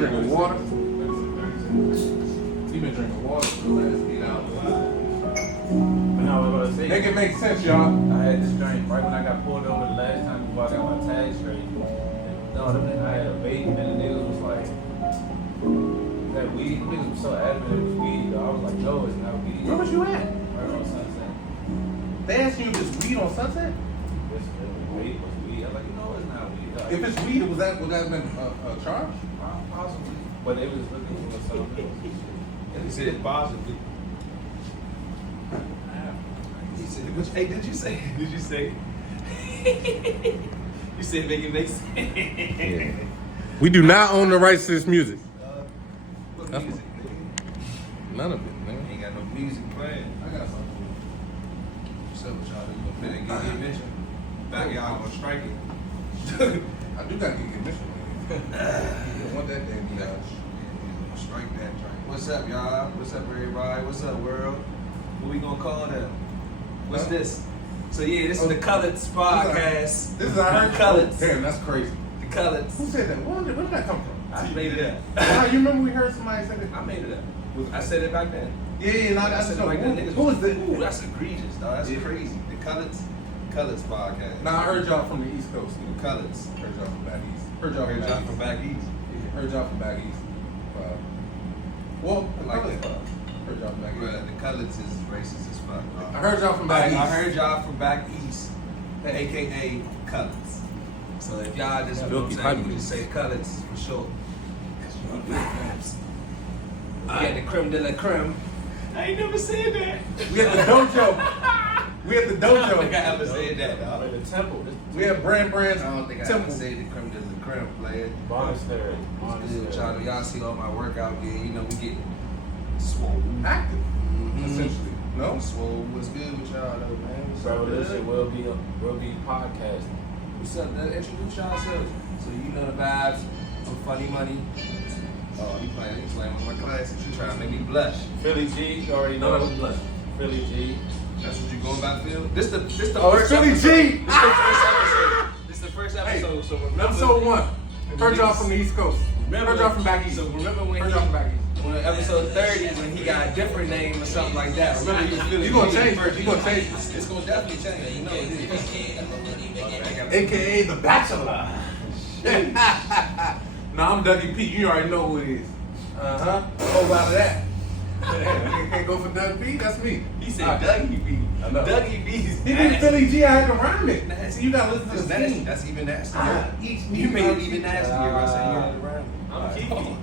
drinking water. He been drinking water for the last 8 hours. Make it make sense, y'all. I had this drink right when I got pulled over the last time before I got my tag straight. No, I had a vape and the niggas was like, that weed. Niggas was so adamant it was weed. I was like, no, it's not weed. Where was you at? Right on Sunset. They asked you if it's weed on Sunset? This vape was weed. I was like, you know, it's not weed. Like, If it's weed, would that have been a charge? possibly. But they was looking for something else. And they said possibly. He said, hey, did you say? You said make it make sense. Yeah. We do not own the rights to this music. What That's music, nigga? None of it, man. Ain't got no music playing. I got something. What's up with y'all? You gonna fit and get your mission? Back y'all gonna strike it. I do got to get mission. You don't want that damn couch. Strike that drink. What's up, y'all? What's up, everybody? What's up, world? What we gonna call them? What's this? So yeah, this is the Coloreds podcast. This is our Coloreds. Damn, that's crazy. The Coloreds. Who said that? Where did that come from? I made it up. Wow, you remember we heard somebody say that? I made it up. I said it back then. Yeah, I said it back then. Niggas Who is that? Ooh, that's egregious, dog. That's crazy. The Coloreds podcast. Nah, I heard y'all from the East Coast. The Coloreds. Heard y'all from back east. Heard y'all from back east. Yeah, heard y'all from back east. Well, I like that. Heard y'all from back east. Bruh, the Coloreds is racist as fuck. I heard y'all from back east. I heard y'all from back east, aka Coloreds. So if y'all just know what I'm saying, you just say Coloreds for sure. Cause you know black raps. We had the creme de la creme. I ain't never said that. We had the dojo. We had the I don't think I dojo. ever said that, dog. The temple. We had brands. I don't think I ever Temple. said the creme de la creme, player. Monastery. Y'all see all my workout gear. You know we get swole. Active, essentially. No? Swole. What's good with y'all though, man? What's So up, this good? shit will be podcasting. What's up? Introduce yourselves. So you know the vibes. I'm Funny Money. Oh, you playing with my classes. You trying to make me blush. Philly G, you already know. blush. Philly G. That's what you going by, Phil? This the Oh, first Philly episode. G. This is the first episode. So remember. Episode 1. Heard y'all from the East Coast. Heard y'all from back east. So remember when Heard y'all from back east. on episode 30 when he got a different name or something like that. Remember he was Philly You gonna G change first. it. You gonna change it. It's gonna definitely change. You know it is. AKA The Bachelor. Nah, I'm Dougie P. You already know who it is. Uh-huh. Whole lot of that. Can't go for Doug P. That's me. He said Dougie B. I know. Dougie B. He did Philly G. I had to rhyme it. See, you gotta listen to the That's scene. That's even nastier. Each You made it even nastier by saying you had to rhyme it. I'm Kiki.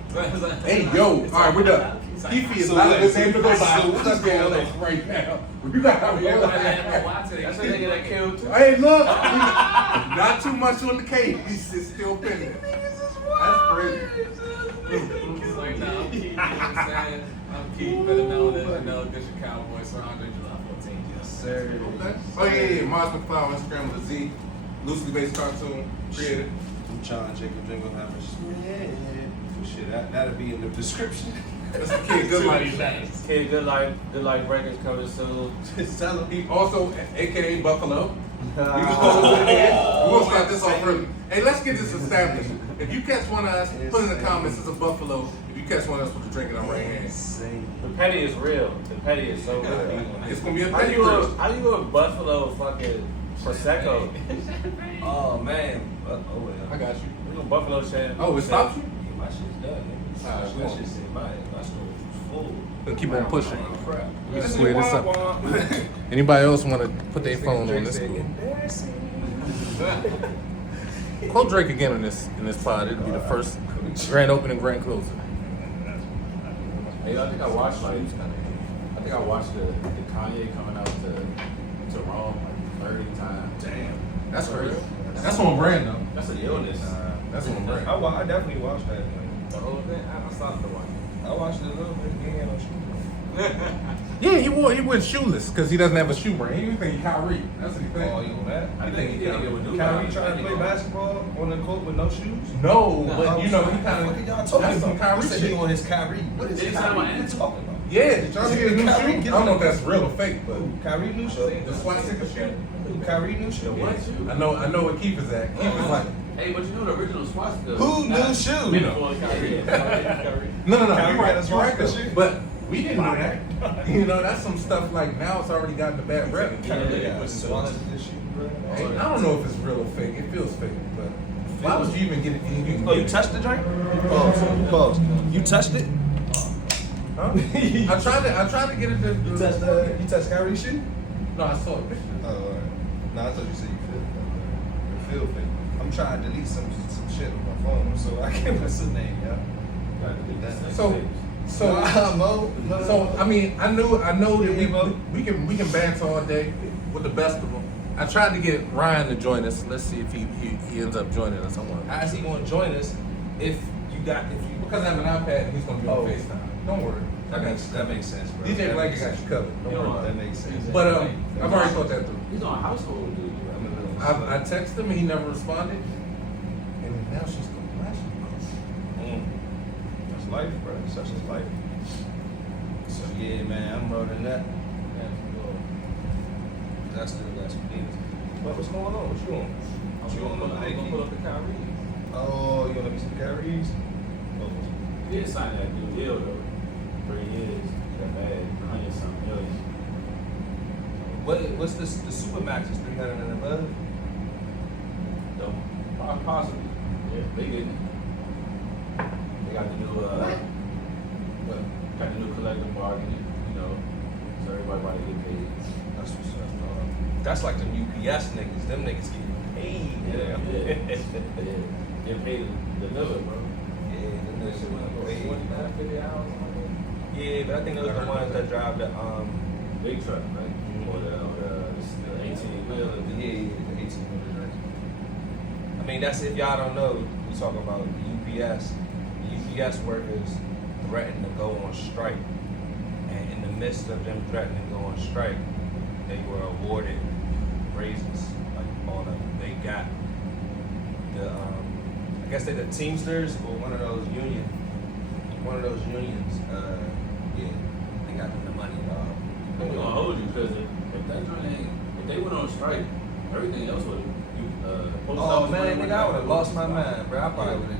Hey, yo. All right, we're done. Fifi is So not a what? good name to go by. So Let's what's go going on? right now. You got to That's a nigga that killed too. Hey, look. Not too much on the case. It's still pending. That's crazy. Like, no, I'm Keith, you know what I'm saying? I'm Keith, better known as, Bishop Cowboy, Sir Andre July 14. Yes, sir. Okay. Oh, yeah. Mars McFly on Instagram with a Z. Loosely based cartoon creator. I'm John Jacob Jinglehammer Smith. Shit, that'll be in the description. That's the kid. Good life. Kid, Good Life Records coming soon. Tell him. He also, AKA Buffalo. We're gonna start this off early. Hey, let's get this established. If you catch one of us, put in the comments it's a Buffalo. If you catch one of us with the drink in our right hand, The petty is real. The petty is so real. it's gonna be a How petty you first. a Buffalo fucking Prosecco? Oh man. Oh well. I got you. We gonna Buffalo champ. Oh, it stopped you? Yeah, my shit's done, nigga. Alright, My shit's in my store is full. Gonna keep on pushing. Crap. We just clear this up. Anybody else want to put their phone on this? Quote Drake again in this pod. It'll be the first grand opening, grand closing. Hey, I think I watched the Kanye coming out to Rome like 30 times. Damn. That's crazy. That's on brand though. That's an illness. That's on brand. I definitely watched that. The whole thing. I stopped to watch it. I watched it a little bit. He ain't no shoes. Yeah, he went shoeless because he doesn't have a shoe brand. He think he Kyrie. That's what he think. Oh, you on that? I think he did get with Kyrie trying to play basketball on the court with no shoes? No, but you know he kind What are y'all of talking that's some about? Kyrie He said shit. he on his Kyrie. What is Did he Kyrie? sign What are my you talking about? Yeah, did y'all see his new Kyrie, shoe? I get don't know him. if that's real or fake, but Kyrie new shoe? the swastika shoe. Kyrie new shoe? What shoe? I know where Keith is at. Keith is like, Hey, but you know the original swastika. Who knew shoes? You know, Kyrie. No. Kyrie You're right. got a You're right swastika though. shoe? But we didn't know that. You know, that's some stuff like now it's already gotten a bad rep. Kyrie got a swastika shoe, bro. Hey, I don't know if it's real or fake. It feels fake, but why would you even get it? Oh, you touched the drink? Pause. You touched it? Huh? I tried to get it to. You touched Kyrie's shoe? No, I saw a picture. Oh, alright. No, I thought you said you feel fake. I'm trying to delete some shit on my phone so I can't miss a name, yo. So I mean, I know that we can banter all day with the best of them. I tried to get Ryan to join us. Let's see if he ends up joining us. How's he gonna join us if you Because I have an iPad and he's gonna be on FaceTime. Don't worry. that makes sense, bro. DJ Blanket got you covered. Don't worry about That it. makes sense. But I've already thought that through. He's on household duty. I texted him and he never responded. And now she's going That's life, bro. Such is life. So yeah, man, I'm rolling that. That's still got some things. What's going on? What you on? I'm gonna pull up the Kyrie. Oh, you gonna be some carries? He did sign that new deal though. 3 years. That bad. 100-something million. What's this? The Supermax is 300 and above. Don't possibly. Yeah, they didn't. They got the new What? got the new collective bargaining. You know, so everybody about to get paid. That's what's up. That's like them UPS niggas. Them niggas get paid. Yeah. Get paid to deliver, bro. Yeah, them That niggas shit went up get paid. 49, 50 hours on it. Yeah, but I think those are the ones that drive the Big truck, right? Or the 18 wheeler. the 18 right? I mean, that's if y'all don't know. We talking about the UPS. The UPS workers threatened to go on strike, and in the midst of them threatening to go on strike, they were awarded raises, like all of them. They got the, I guess they're the Teamsters or one of those unions. Yeah, they got them the money, dog. I'm gonna hold you because if they went on strike, everything else would Oh man, nigga, I would have lost my mind, bro. I probably would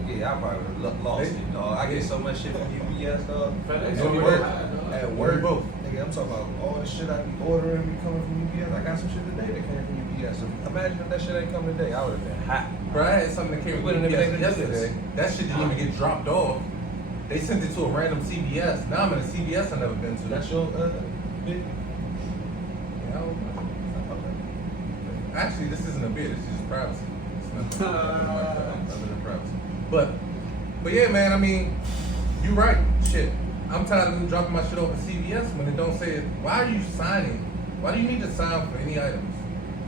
have lost it, dog. I get so much shit from UPS, dog. At work, nigga, I'm talking about all the shit I be ordering be coming from UPS. I got some shit today that came from UPS. So imagine if that shit ain't coming today, I would have been hot. Bro, I had something that came We from wouldn't have UPS been able to do yesterday. That shit didn't even get dropped off. They sent it to a random CVS. Now I'm in a CVS I've never been to. That's your bid? Yeah, actually, this isn't a bid. It's just privacy. It's not other than privacy. But yeah, man. I mean, you right. Shit. I'm tired of them dropping my shit off at CVS when it don't say it. Why are you signing? Why do you need to sign for any items?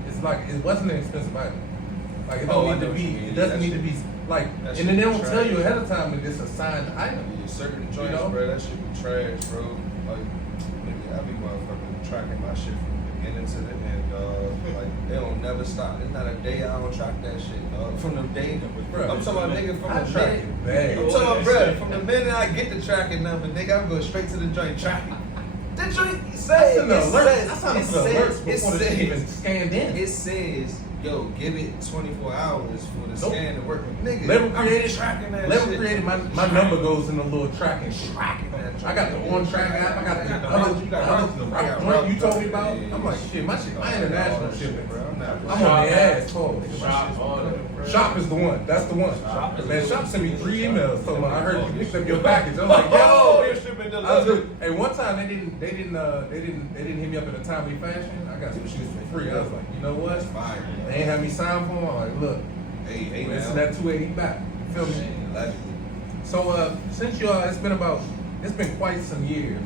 It's like it wasn't an expensive item. Like it don't need to be. It doesn't need to be like. And then they don't tell you ahead of time that it's a signed item. Yeah, certain joints, You know? bro, that shit be trash, bro. Like, nigga, I be motherfucking tracking my shit from the beginning to the end, dog. Like, they don't never stop. There's not a day I don't track that shit, dog. From the day, Bro, I'm talking about nigga from I the track minute. it bad. I'm talking about, bro, from the minute I get the tracking number, nigga, I'm going straight to the joint tracking. The joint says, That's an alert. That's not an alert before the shit even says, scanned in. it says, yo, give it 24 hours for the Nope. scan to work. Nigga, Level I'm created, tracking that level shit. created. My number goes in the little tracking shit. I got the on track app. I got the other you told me about. I'm like, shit, my shit, my international shit, bro. I'm on the ass. Shop is the one. That's the one. Man, Shop sent me 3 emails. So I heard you picked up your package. I was like, yo. I was like, hey, one time they didn't hit me up in a timely fashion. I got some shoes for free. I was like, you know what? They ain't have me sign for them. I'm like, look, Hey, listen that 280 back. You feel me? So since y'all, it's been quite some years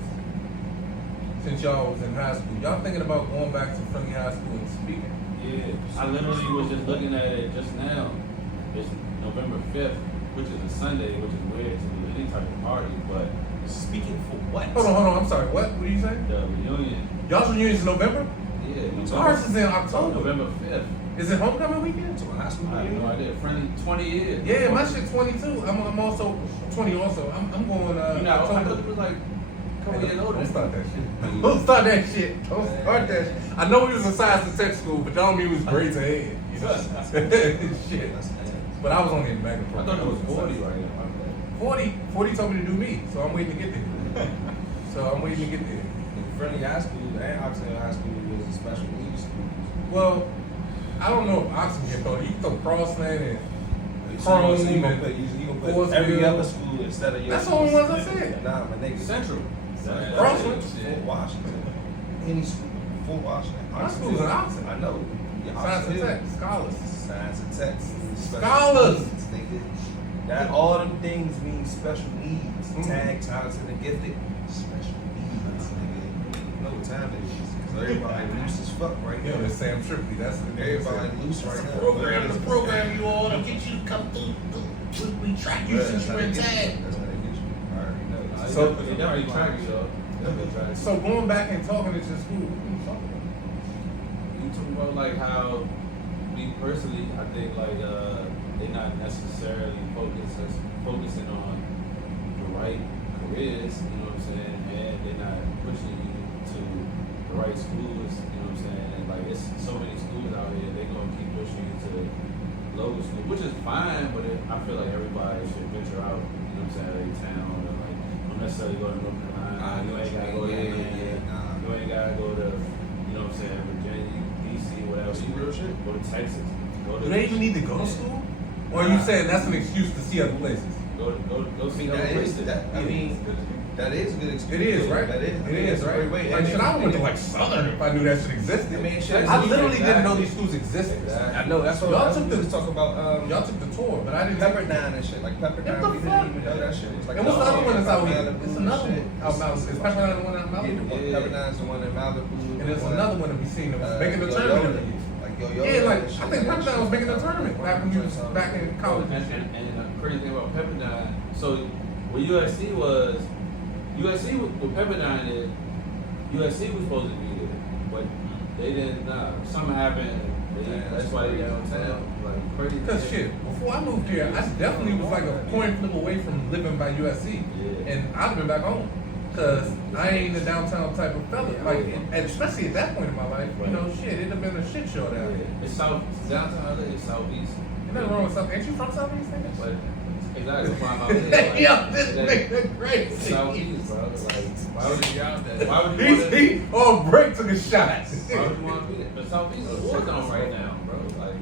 since y'all was in high school. Y'all thinking about going back to Friendly High School and speaking? Yeah, I literally was just looking at it just now. It's November 5th, which is a Sunday, which is weird to do any type of party, but speaking for what? Hold on. I'm sorry. What? What did you say? the reunion, Y'all's reunion is in November? yeah, Ours is in October. November 5th. Is it homecoming weekend? To a high school I have no reunion? idea. Friendly 20 years. Yeah, my shit 22. I'm also 20 also. I'm going You know, I thought October. it was like a couple years older. Don't start that shit. Don't start that shit. Don't start that shit. I know we was in science and sex school, but that don't mean we was grades ahead. You know? Shit. But I was only in the magnet I program. thought it was 40 right now. 40 told me to do me, so I'm waiting to get there. In Friendly High School and Oxnard High School was a special needs school. Well, I don't know if Oxford can throw it. You can throw Crossland and So Chrome you gonna and put every Forrestville. other school instead of your That's the only ones I said. Nah, my nigga. Central. Crossland. Fort Washington. Any school. Fort Washington. My school's in Oxford. I know. Your Science and Oxford. tech, scholars. Science and tech. Scholars. Nigga. That all them things mean special needs. Mhm. Tag, talented, and gifted. Special needs, nigga. You know what time it is. Cause everybody loose as fuck right Yeah, now. that's Sam Tripley. That's the Everybody loose right now. the program you all to get you to come through. We track you Right, since that's you're in how they get you. tag. That's how they get you. I already know. So- It definitely track you, though. Definitely track you. So going back and talking to just who you talking about? You talk about like how me personally, I think like they're not necessarily focusing on the right careers, you know what I'm saying, and they're not pushing you to the right schools, you know what I'm saying, and like it's so many schools out here, they're gonna keep pushing you to lower school, which is fine, but I feel like everybody should venture out, you know what I'm saying, out of their town, and like don't necessarily go to North Carolina, you ain't gotta go to you ain't gotta go to, you know what I'm saying, Virginia, DC, whatever. That's some real shit. Go to Texas. Go to Do they even need to go to school? Or are you saying that's an excuse to see other places? Go see other That is, places. that, I mean, that is a good It experience. is, right? That is. It is, right? Wait, Like, shit, I went to like Southern if I knew that shit existed. I mean, shit. I literally didn't know these schools existed. I know, that's what Y'all that's took what we the was talking about. Y'all took the tour, but I didn't. Pepperdine and shit. Like Pepperdine, What the we fuck? didn't even know that shit. It was like And what's the other one that's out here? Malibu It's and another shit. one out Mountain. Is Pepperdine the one out Yeah, the Mountain? one, Pepperdine's the one in Malibu. And there's another one that we seen that was making the Yo-Yo. tournament. every year. Like Yo-Yo. Yeah, like and shit. I think Pepperdine was making the tournament back when we was back in college. And the crazy thing about Pepperdine, so what USC was what Pepperdine is, USC was supposed to be there, but they didn't. Something happened. That's why they downtown. Like crazy. Cause shit, before I moved here, I definitely was like a coin flip away from living by USC, Yeah. and I'd have been back home. Cause I ain't a downtown type of fella, like, and especially at that point in my life, you know, shit, it'd have been a shit show down here. It's downtown LA, it's southeast. Ain't nothing wrong with South. Ain't you from Southeast, nigga? But exactly, that's why I'm out there. Yo, this nigga crazy. Southeast, bro. Like, why would you out there? Why would you He, want to? he, oh, break took a shot. Why would you want to be there? The southeast is a war zone right now, bro. Like,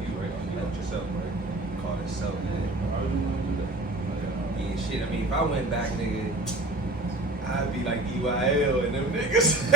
You right, you know yourself, right? Call it self, man. why would you want to do that? Yeah, shit. I mean, if I went back, nigga, I'd be like EYL and them niggas.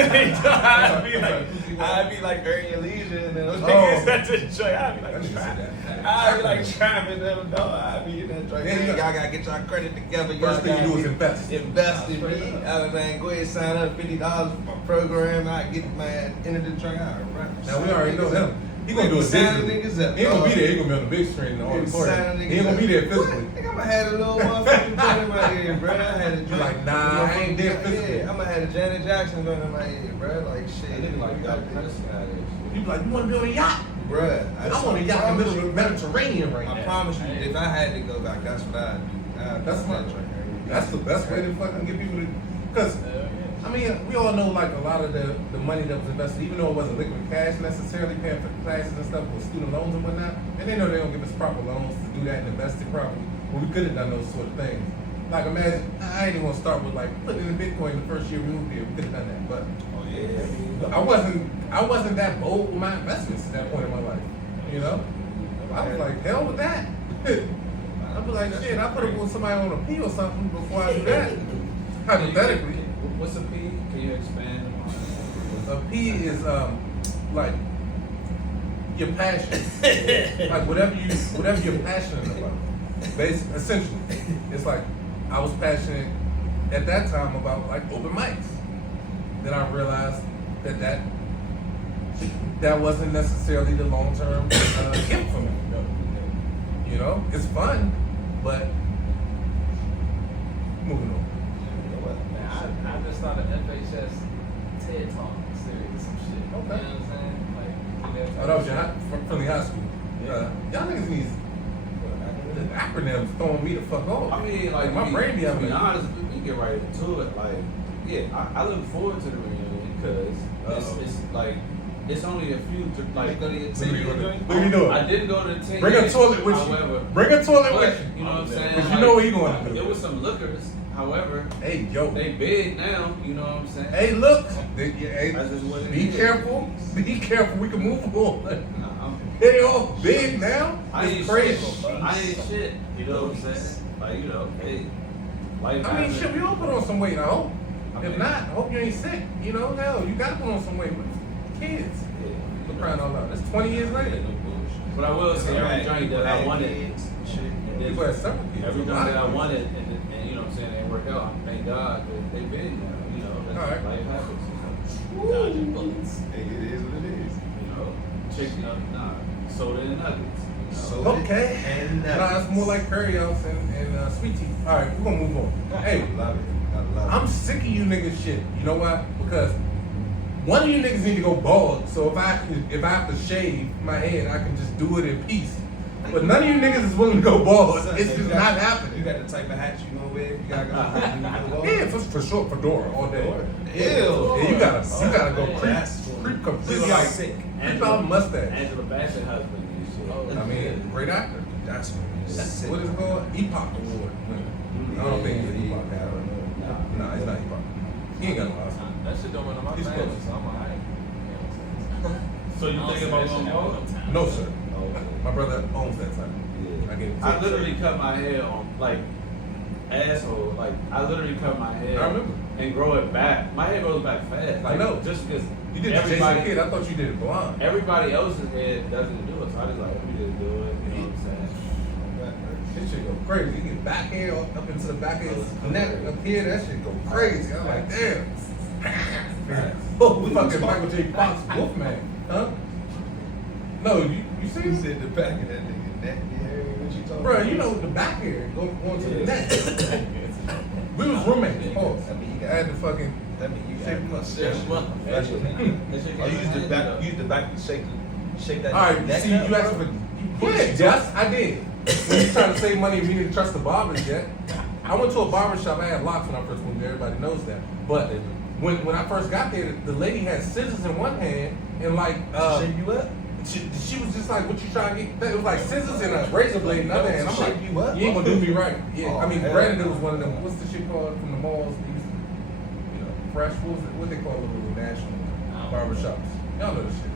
I'd be like Earn Your Leisure and them niggas at the joint. I'd be like trapping. I'd be like trapping them, dog. I'd be in that joint. Yeah, Man, you y'all got- gotta get y'all credit together. Y'all First thing you do is invest. Invest in me. I mean, go ahead and sign up $50 for my program. I get my end of the joint. Now we already know him. He gonna do it signing digitally. niggas up. He ain't gonna be dog. there. He gonna be on the big screen in the Signing auditorium. niggas He ain't gonna be there up. physically. What? Nigga, I'ma have a little motherfucking joint in my ear, bro. I had a joint. Like, nah, I ain't there physically. Yeah, I'ma have a Janet Jackson joint in my ear, bro. Like shit. I think like that press guy. You be like, you wanna be on a yacht? Bruh, I'm on a yacht in the middle of the Mediterranean right I now. promise you, if I had to go back, that's what I'd do. That's my- That's the best way to fucking get people to, cause I mean, we all know like a lot of the money that was invested, even though it wasn't liquid cash necessarily, paying for classes and stuff with student loans and whatnot, and they know they don't give us proper loans to do that and invest it properly. But we could have done those sort of things. Like imagine, I ain't even gonna start with like putting in Bitcoin the first year we moved here. We could have done that, but Oh yeah. I wasn't that bold with my investments at that point in my life. You know, I was like, hell with that. I'd be like, shit, I put it with somebody on a P or something before I do that. Hypothetically. What's a P? Can you expand on A P is like your passion, like whatever you're passionate about. Basically, essentially, it's like I was passionate at that time about like open mics. Then I realized that wasn't necessarily the long term gift for me. You know, it's fun, but moving on. Man, I just started FHS TED Talk series or some shit. Okay. You know what I'm saying? Like, Oh, that was from the high school. Y'all niggas need the acronyms throwing me the fuck off. I mean, like, my brain be to having be honest, we get right into it. Like, yeah, I look forward to the reunion because it's like it's only a few. Like, Go to your Look at you joint. doing. I didn't go to the 10. Bring a toilet with however, you. Bring a toilet but, with you. you know what I'm saying? Cause you know what he going to do. There was some lookers. However, Hey, yo. they big now. You know what I'm saying? Hey, look. Hey, That's just what it be is. careful. Be careful. We can move on. Nah, They all big now. I ain't It's crazy. shit. I ain't shit. You know what I'm saying? Like, you know, hey, life I mean, happens. shit, we all put on some weight, I hope. I If mean- not, I hope you ain't sick. You know, hell, you gotta put on some weight with kids. Yeah. We're crying out loud. That's 20 years later. No bullshit. But I will say every joint that I wanted, People had several kids. every A joint lot that I of kids. wanted, and you know what I'm saying, they work out. Thank God that they big now. You know, that's All right. life happens. Dodging bullets. Hey, it is what it is. You know, chicken up, nah, soda and nuggets. You know? So- Okay. And Nah, it's more like curry outs and sweet tea. All right, we're gonna move on. Hey, Love it. I love I'm sick of you niggas shit. You know why? Because one of you niggas need to go bald. So if I have to shave my head, I can just do it in peace. But none of you niggas is willing to go bald. Son, It's you just got- not You happening. got the type of hat you gonna wear. You gotta go. Yeah, for sure, fedora all day. Ew. Yeah, you gotta go That's creep completely like out. sick. Creep out mustache. Angela Bassett husband and shit. I mean, great actor. That's sick. What is it called? Epoch Award. I don't think he's an Epoch hat. Nah, he's not Epoch. He ain't got no Oscar. That shit don't run in my He's family, close. so I'm alright. So you think about going bald? No, sir. Oh, okay. My brother owns that type. Yeah. I get it. I literally cut my hair on like asshole. Like I literally cut my hair. I remember. And grow it back. My hair grows back fast. Like, I know. Just because You did everybody, Jason Kidd. I thought you did it blonde. everybody else's hair doesn't do it, so I just like let me just do it. You know what I'm saying? This shit go crazy. You get back hair up into the back of his neck up here. That shit go crazy. I'm like, damn. Oh, we fucking Michael J. Fox Wolfman, huh? No, you see You him? said the back of that nigga neck. Yeah, what you talking Bro, about? you know the back hair going to the neck. We was roommates. Pause. I mean, you I got. had to fucking That mean you got. shape my Shit, shit. mother. That's what Oh, you use the back. Use the back to shake that. All right, neck see, up, you asked bro. for. Yeah, yes, I did. When you trying to save money, we didn't trust the barbers yet. I went to a barber shop. I had locks when I first moved there. Everybody knows that. But when I first got there, the lady had scissors in one hand and like Shape you up. she was just like, "What you trying to get?" It was like scissors and a razor blade in the other hand. I'm like, Shape you up? "You ain't gonna do me right." Yeah, Oh, I mean, hell Brandon no. was one of them. What's the shit called from the malls? They used to, fresh. What they call the little national barber shops? Y'all know the shit.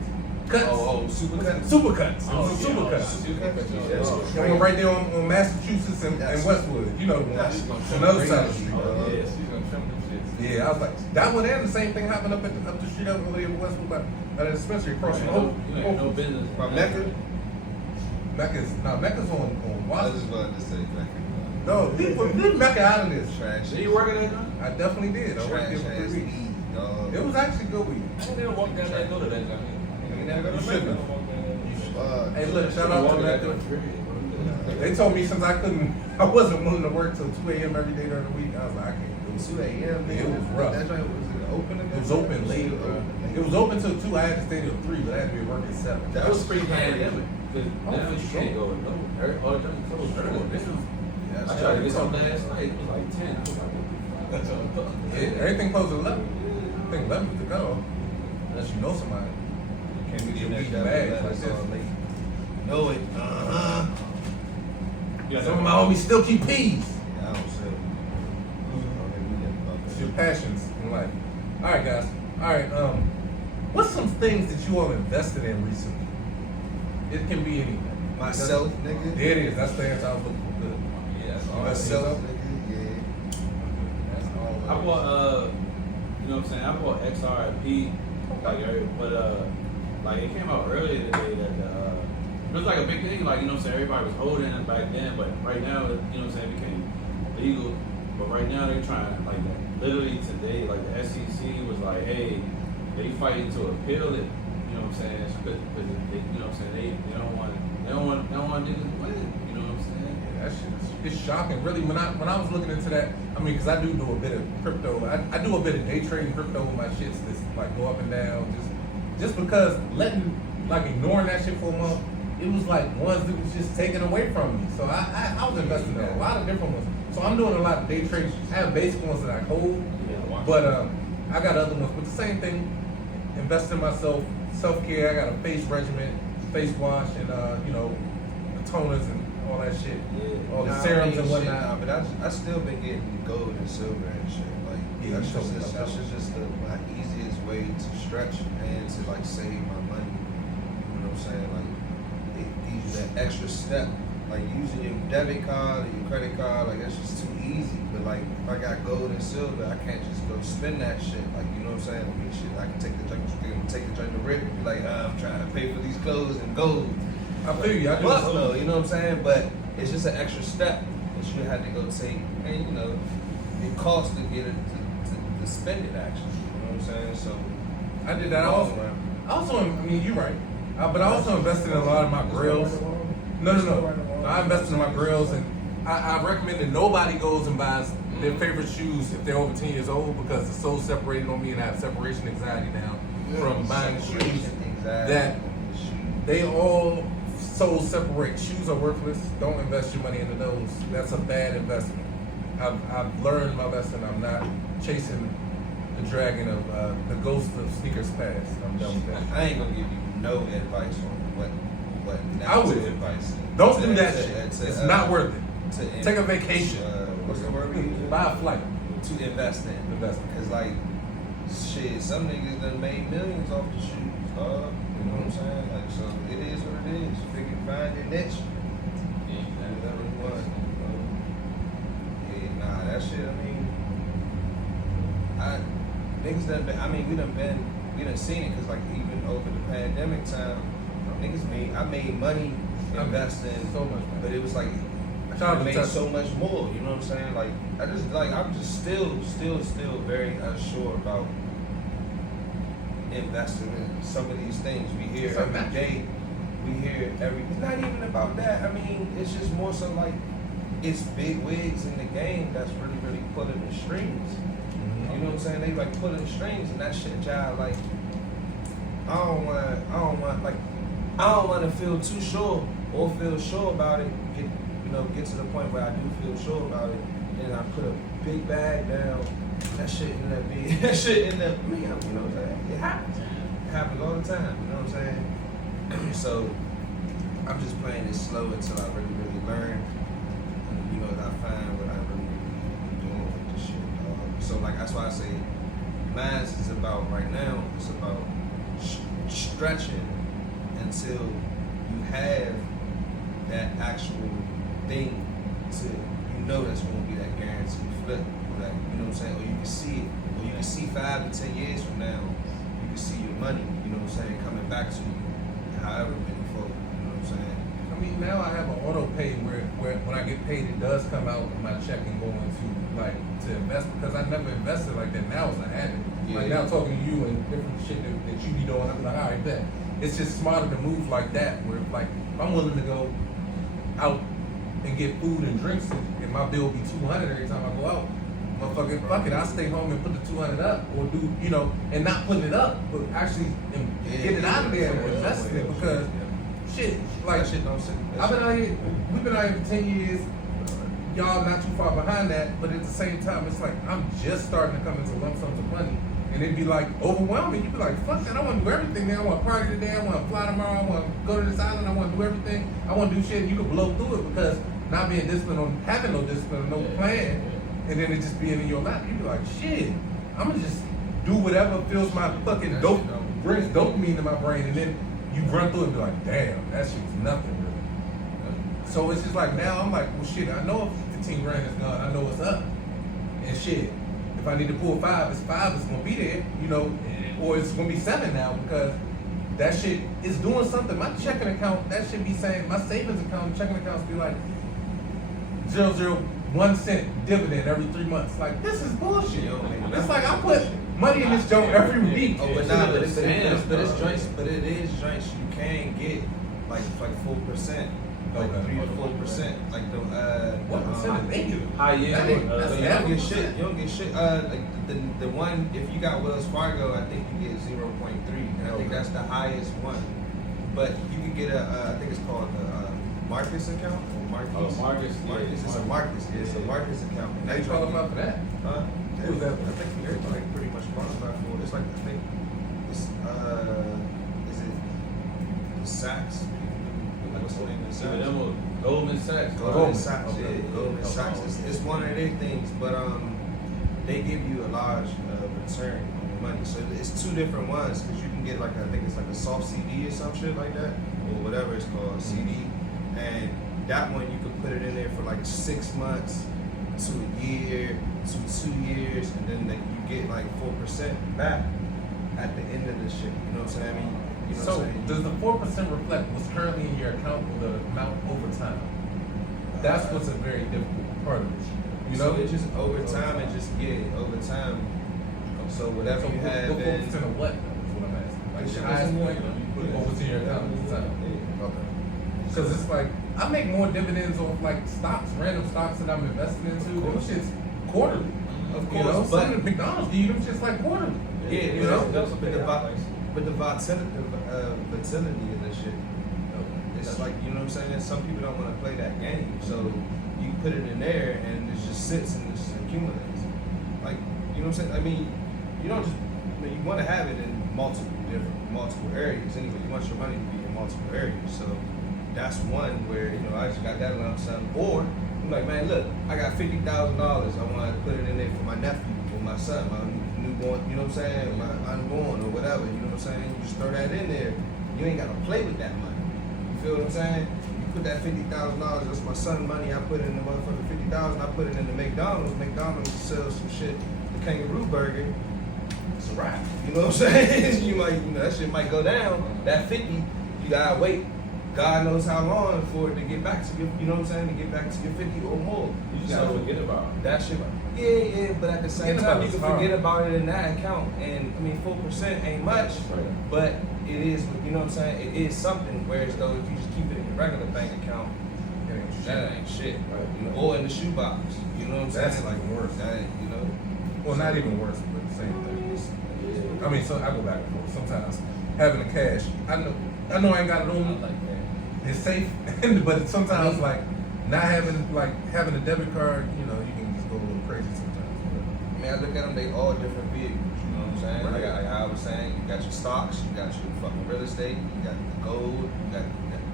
Cuts. Oh, super cut. Super cuts. It was a super cut. Yeah, The one right there on Massachusetts and Westwood. You know, That's on the other side of the street. Oh, yeah, she's gonna trim them shits. Yeah, I was like, that one and the same thing happened up the street over there in Westwood, but at a dispensary across from You ain't no business. From Mecca. Mecca's on I Washington. just wanted to say Mecca. No, leave Mecca out of this. Trash. Did you work at that joint? I definitely did. I worked there Trash for ass 3 weeks. weed, dog. It was actually good weed. I didn't walk down there and go to that joint. You never You gonna shouldn't make have. it. Hey, look, shout out to Mecca. Yeah. They told me since I wasn't willing to work till 2 a.m. every day during the week, I was like, I can't do it. 2 a.m. It was rough. That joint was it open? It was open late, bro. It was open till 2. I had to stay till 3, but I had to be at work at 7. That was pre-pandemic. Because now you can't go with no. All the time closed early. This was I tried to get some last night. It was like 10. I was like, what the fuck? everything closed at 11. I think 11 was the cutoff. Unless you know somebody. Can't be Get getting weed that bags bad like like this. this. Know it. Yeah, Some of my homies still keep peas. I don't say. It's your passions in life. All right, guys. All right. What's some things that you all invested in recently? It can be anything. Myself, nigga. There it is. That's the answer I was looking for. Good. Yeah, that's all. Myself, nigga. That's all. I bought, you know what I'm saying? I bought XRP, like it came out earlier today that it was like a big thing, like, you know what I'm saying? Everybody was holding it back then, but right now, you know what I'm saying, it became legal. But right now, they're trying, like, literally today, like, the SEC was like, hey, they fighting to appeal it, you know what I'm saying? Because they, you know what I'm saying, they don't want niggas to win, you know what I'm saying? That shit is it's shocking. Really, when I was looking into that, I mean, because I do a bit of crypto. I do a bit of day trading crypto with my shits that's like go up and down. Just because ignoring that shit for a month, it was like ones that was just taken away from me. So I was investing in a lot of different ones. So I'm doing a lot of day trading. I have basic ones that I hold, but I got other ones. But the same thing, invest in myself self-care. I got a face regimen, face wash, and you know, the toners and all that shit. Yeah. All the serums and whatnot. Nah, but I still been getting gold and silver and shit. Like Yeah, that's you told me just about that's that. just my easiest way to stretch and to like save my money. You know what I'm saying? Like it gives you that extra step. Like using your debit card or your credit card, like that's just too easy. But like if I got gold and silver, I can't just go spend that shit. Like you know what I'm saying? Like shit, I can take the joint to rip and be like, I'm trying to pay for these clothes in gold. I feel you. I do Plus, too. though, you know what I'm saying? But it's just an extra step that you had to go take, and you know, it costs to get it to spend it actually. You know what I'm saying? So I did that. I also, I mean, you're right. But I also invested in a lot of my grills. No. I invested in my grills, and I recommend that nobody goes and buys their favorite shoes if they're over 10 years old, because it's so separated on me, and I have separation anxiety now from buying shoes that they all so separate. Shoes are worthless. Don't invest your money into those. That's a bad investment. I've learned my lesson. I'm not chasing the dragon of the ghost of sneakers past. I'm done with that. I ain't gonna give you no advice on what I would. advice. Don't do that shit. It's not worth it. Take a vacation. What's the word we use? Buy a flight. To invest in. Cause like shit, some niggas done made millions off the shoes, dog. You know what I'm saying? Like so it is what it is. Figure find your niche. Whatever it was. Yeah, nah, that shit, I mean niggas done been, I mean we done seen it, cause like even over the pandemic time, I made money investing so much money. but it was like Shout out I to made Tesla. so much more, you know what I'm saying? Like I'm just still very unsure about investing in some of these things. We hear It's a every match. day. It's not even about that. I mean, it's just more so like it's big wigs in the game that's really pulling the strings. You know what I'm saying? They like pulling the strings, and that shit, child. Like I don't want to feel too sure or feel sure about it. Get to the point where I do feel sure about it, and I put a big bag down. That shit end up being me. You know what I'm saying? It happens. It happens all the time. You know what I'm saying? So I'm just playing it slow until I really learn. And, you know, I find what I really doing with this shit. So like that's why I say mine is about right now. It's about stretching until you have that actual thing to that's going to be that guaranteed flip. Like, you know what I'm saying? Or you can see it. Or you can see 5 to 10 years from now, you can see your money, you know what I'm saying, coming back to you, however many folk, you know what I'm saying? I mean, now I have an auto pay where when I get paid, it does come out of my check and go into to invest, because I never invested like that. Now it's a habit. Yeah. Like now talking to you and different shit that you be doing, I'm like, all right, bet. It's just smarter to move like that, where like if I'm willing to go out and get food and drinks, and my bill be $200 every time I go out. Motherfucking fuck it, I'll stay home and put the $200 up, or do, you know, and not putting it up, but actually get it out of there and invest in it, because shit, like, That shit don't sit. I've been out here, we've been out here for 10 years, y'all not too far behind that, but at the same time, it's like, I'm just starting to come into lump sums of money, and it'd be like overwhelming. You'd be like, fuck that, I want to do everything, man. I want to party today, I want to fly tomorrow, I want to go to this island, I want to do everything, I want to do shit, and you can blow through it, because not being disciplined on having no discipline or no plan, and then it just being in your lap, you'd be like, shit, I'm gonna just do whatever fills my fucking dope, brings dopamine to my brain, and then you run through it and be like, damn, that shit's nothing really. So it's just like, now I'm like, well shit, I know if 15 grand is gone, I know what's up. And shit, if I need to pull 5, it's gonna be there, you know, or it's gonna be 7 now, because that shit is doing something. My checking account, that should be saying, my savings account, checking accounts be like 0.01 cent dividend every 3 months. Like, this is bullshit. It's like I put money in this joint every week. Oh, but nah, but it is joints you can get like 4%, like 3 to 4%, like the What percent is negative? High yield. That's you don't get shit. You don't get shit. Like the one, if you got Wells Fargo, I think you get 0.3, and I think that's the highest one. But you can get I think it's called the Marcus account or Marcus. Oh, Marcus. Marcus. It's a Marcus. Yeah, it's a Marcus account. Now you qualify for that? Huh? Who's that? I think everybody pretty much qualified for it. It's like I think Sachs. What's the name of Some of Sachs? them were Goldman Sachs. Goldman Sachs, Okay. yeah, Goldman Sachs. It's one of their things, but they give you a large return on your money. So it's two different ones because you can get like I think it's like a soft CD or some shit like that, or whatever it's called, CD. And that one you could put it in there for like 6 months to a year to 2 years, and then you get like 4% back at the end of the shit. You know what I'm saying? I mean, you know So what I'm saying? does the 4% reflect what's currently in your account or the amount over time? That's what's a very difficult part of it. You know, So it just over time, over time. So whatever So you have what in. 4% of what? Is what I'm asking. Like It your should highest be- point or what's in your account at the time? Yeah. Okay. Because it's like I make more dividends off like stocks, random stocks that I'm investing into. Those shits quarterly. Of You know, course, but some of the McDonald's give you them shits like quarterly. yeah, You know? but the volatility of this shit. It's like, you know what I'm saying? Some people don't want to play that game, so you put it in there and it just sits and it just accumulates. Like, you know what I'm saying? I mean, you don't just, I mean, you want to have it in multiple areas anyway. You want your money to be in multiple areas. So that's one where, you know, I just got that lump sum. Or I'm like, man, look, I got $50,000. I want to put it in there for my nephew or my son, my newborn, you know what I'm saying? My unborn or whatever, you know what I'm saying? You just throw that in there. You ain't got to play with that money. You feel what I'm saying? You put that $50,000, that's my son money, I put it in the motherfucking 50,000, I put it in the McDonald's. McDonald's sells some shit, the kangaroo burger. It's a wrap. You know what I'm saying? You might, you know, that shit might go down. That 50, you gotta wait. God knows how long for it to get back to your, you know what I'm saying? To get back to your 50 or more. You just gotta forget about it. That shit. Yeah, but at the same Forget about time, you it's can hard. forget about it in that account. And I mean, 4% ain't much, Right. but it is, you know what I'm saying? It is something. Whereas though, if you just keep it in your regular bank account, that ain't shit. Right. You know, or in the shoebox. You know what I'm That's saying? Like even worse. that ain't, you know. Well, not even worse, but the same thing. I mean, so I go back and forth. Sometimes having the cash, I know I ain't got it on me. It's safe, but sometimes like not having a debit card, you know, you can just go a little crazy sometimes. I mean, I look at them, they all different vehicles, you know what I'm saying? Right. Like I was saying, you got your stocks, you got your fucking real estate, you got the gold, you got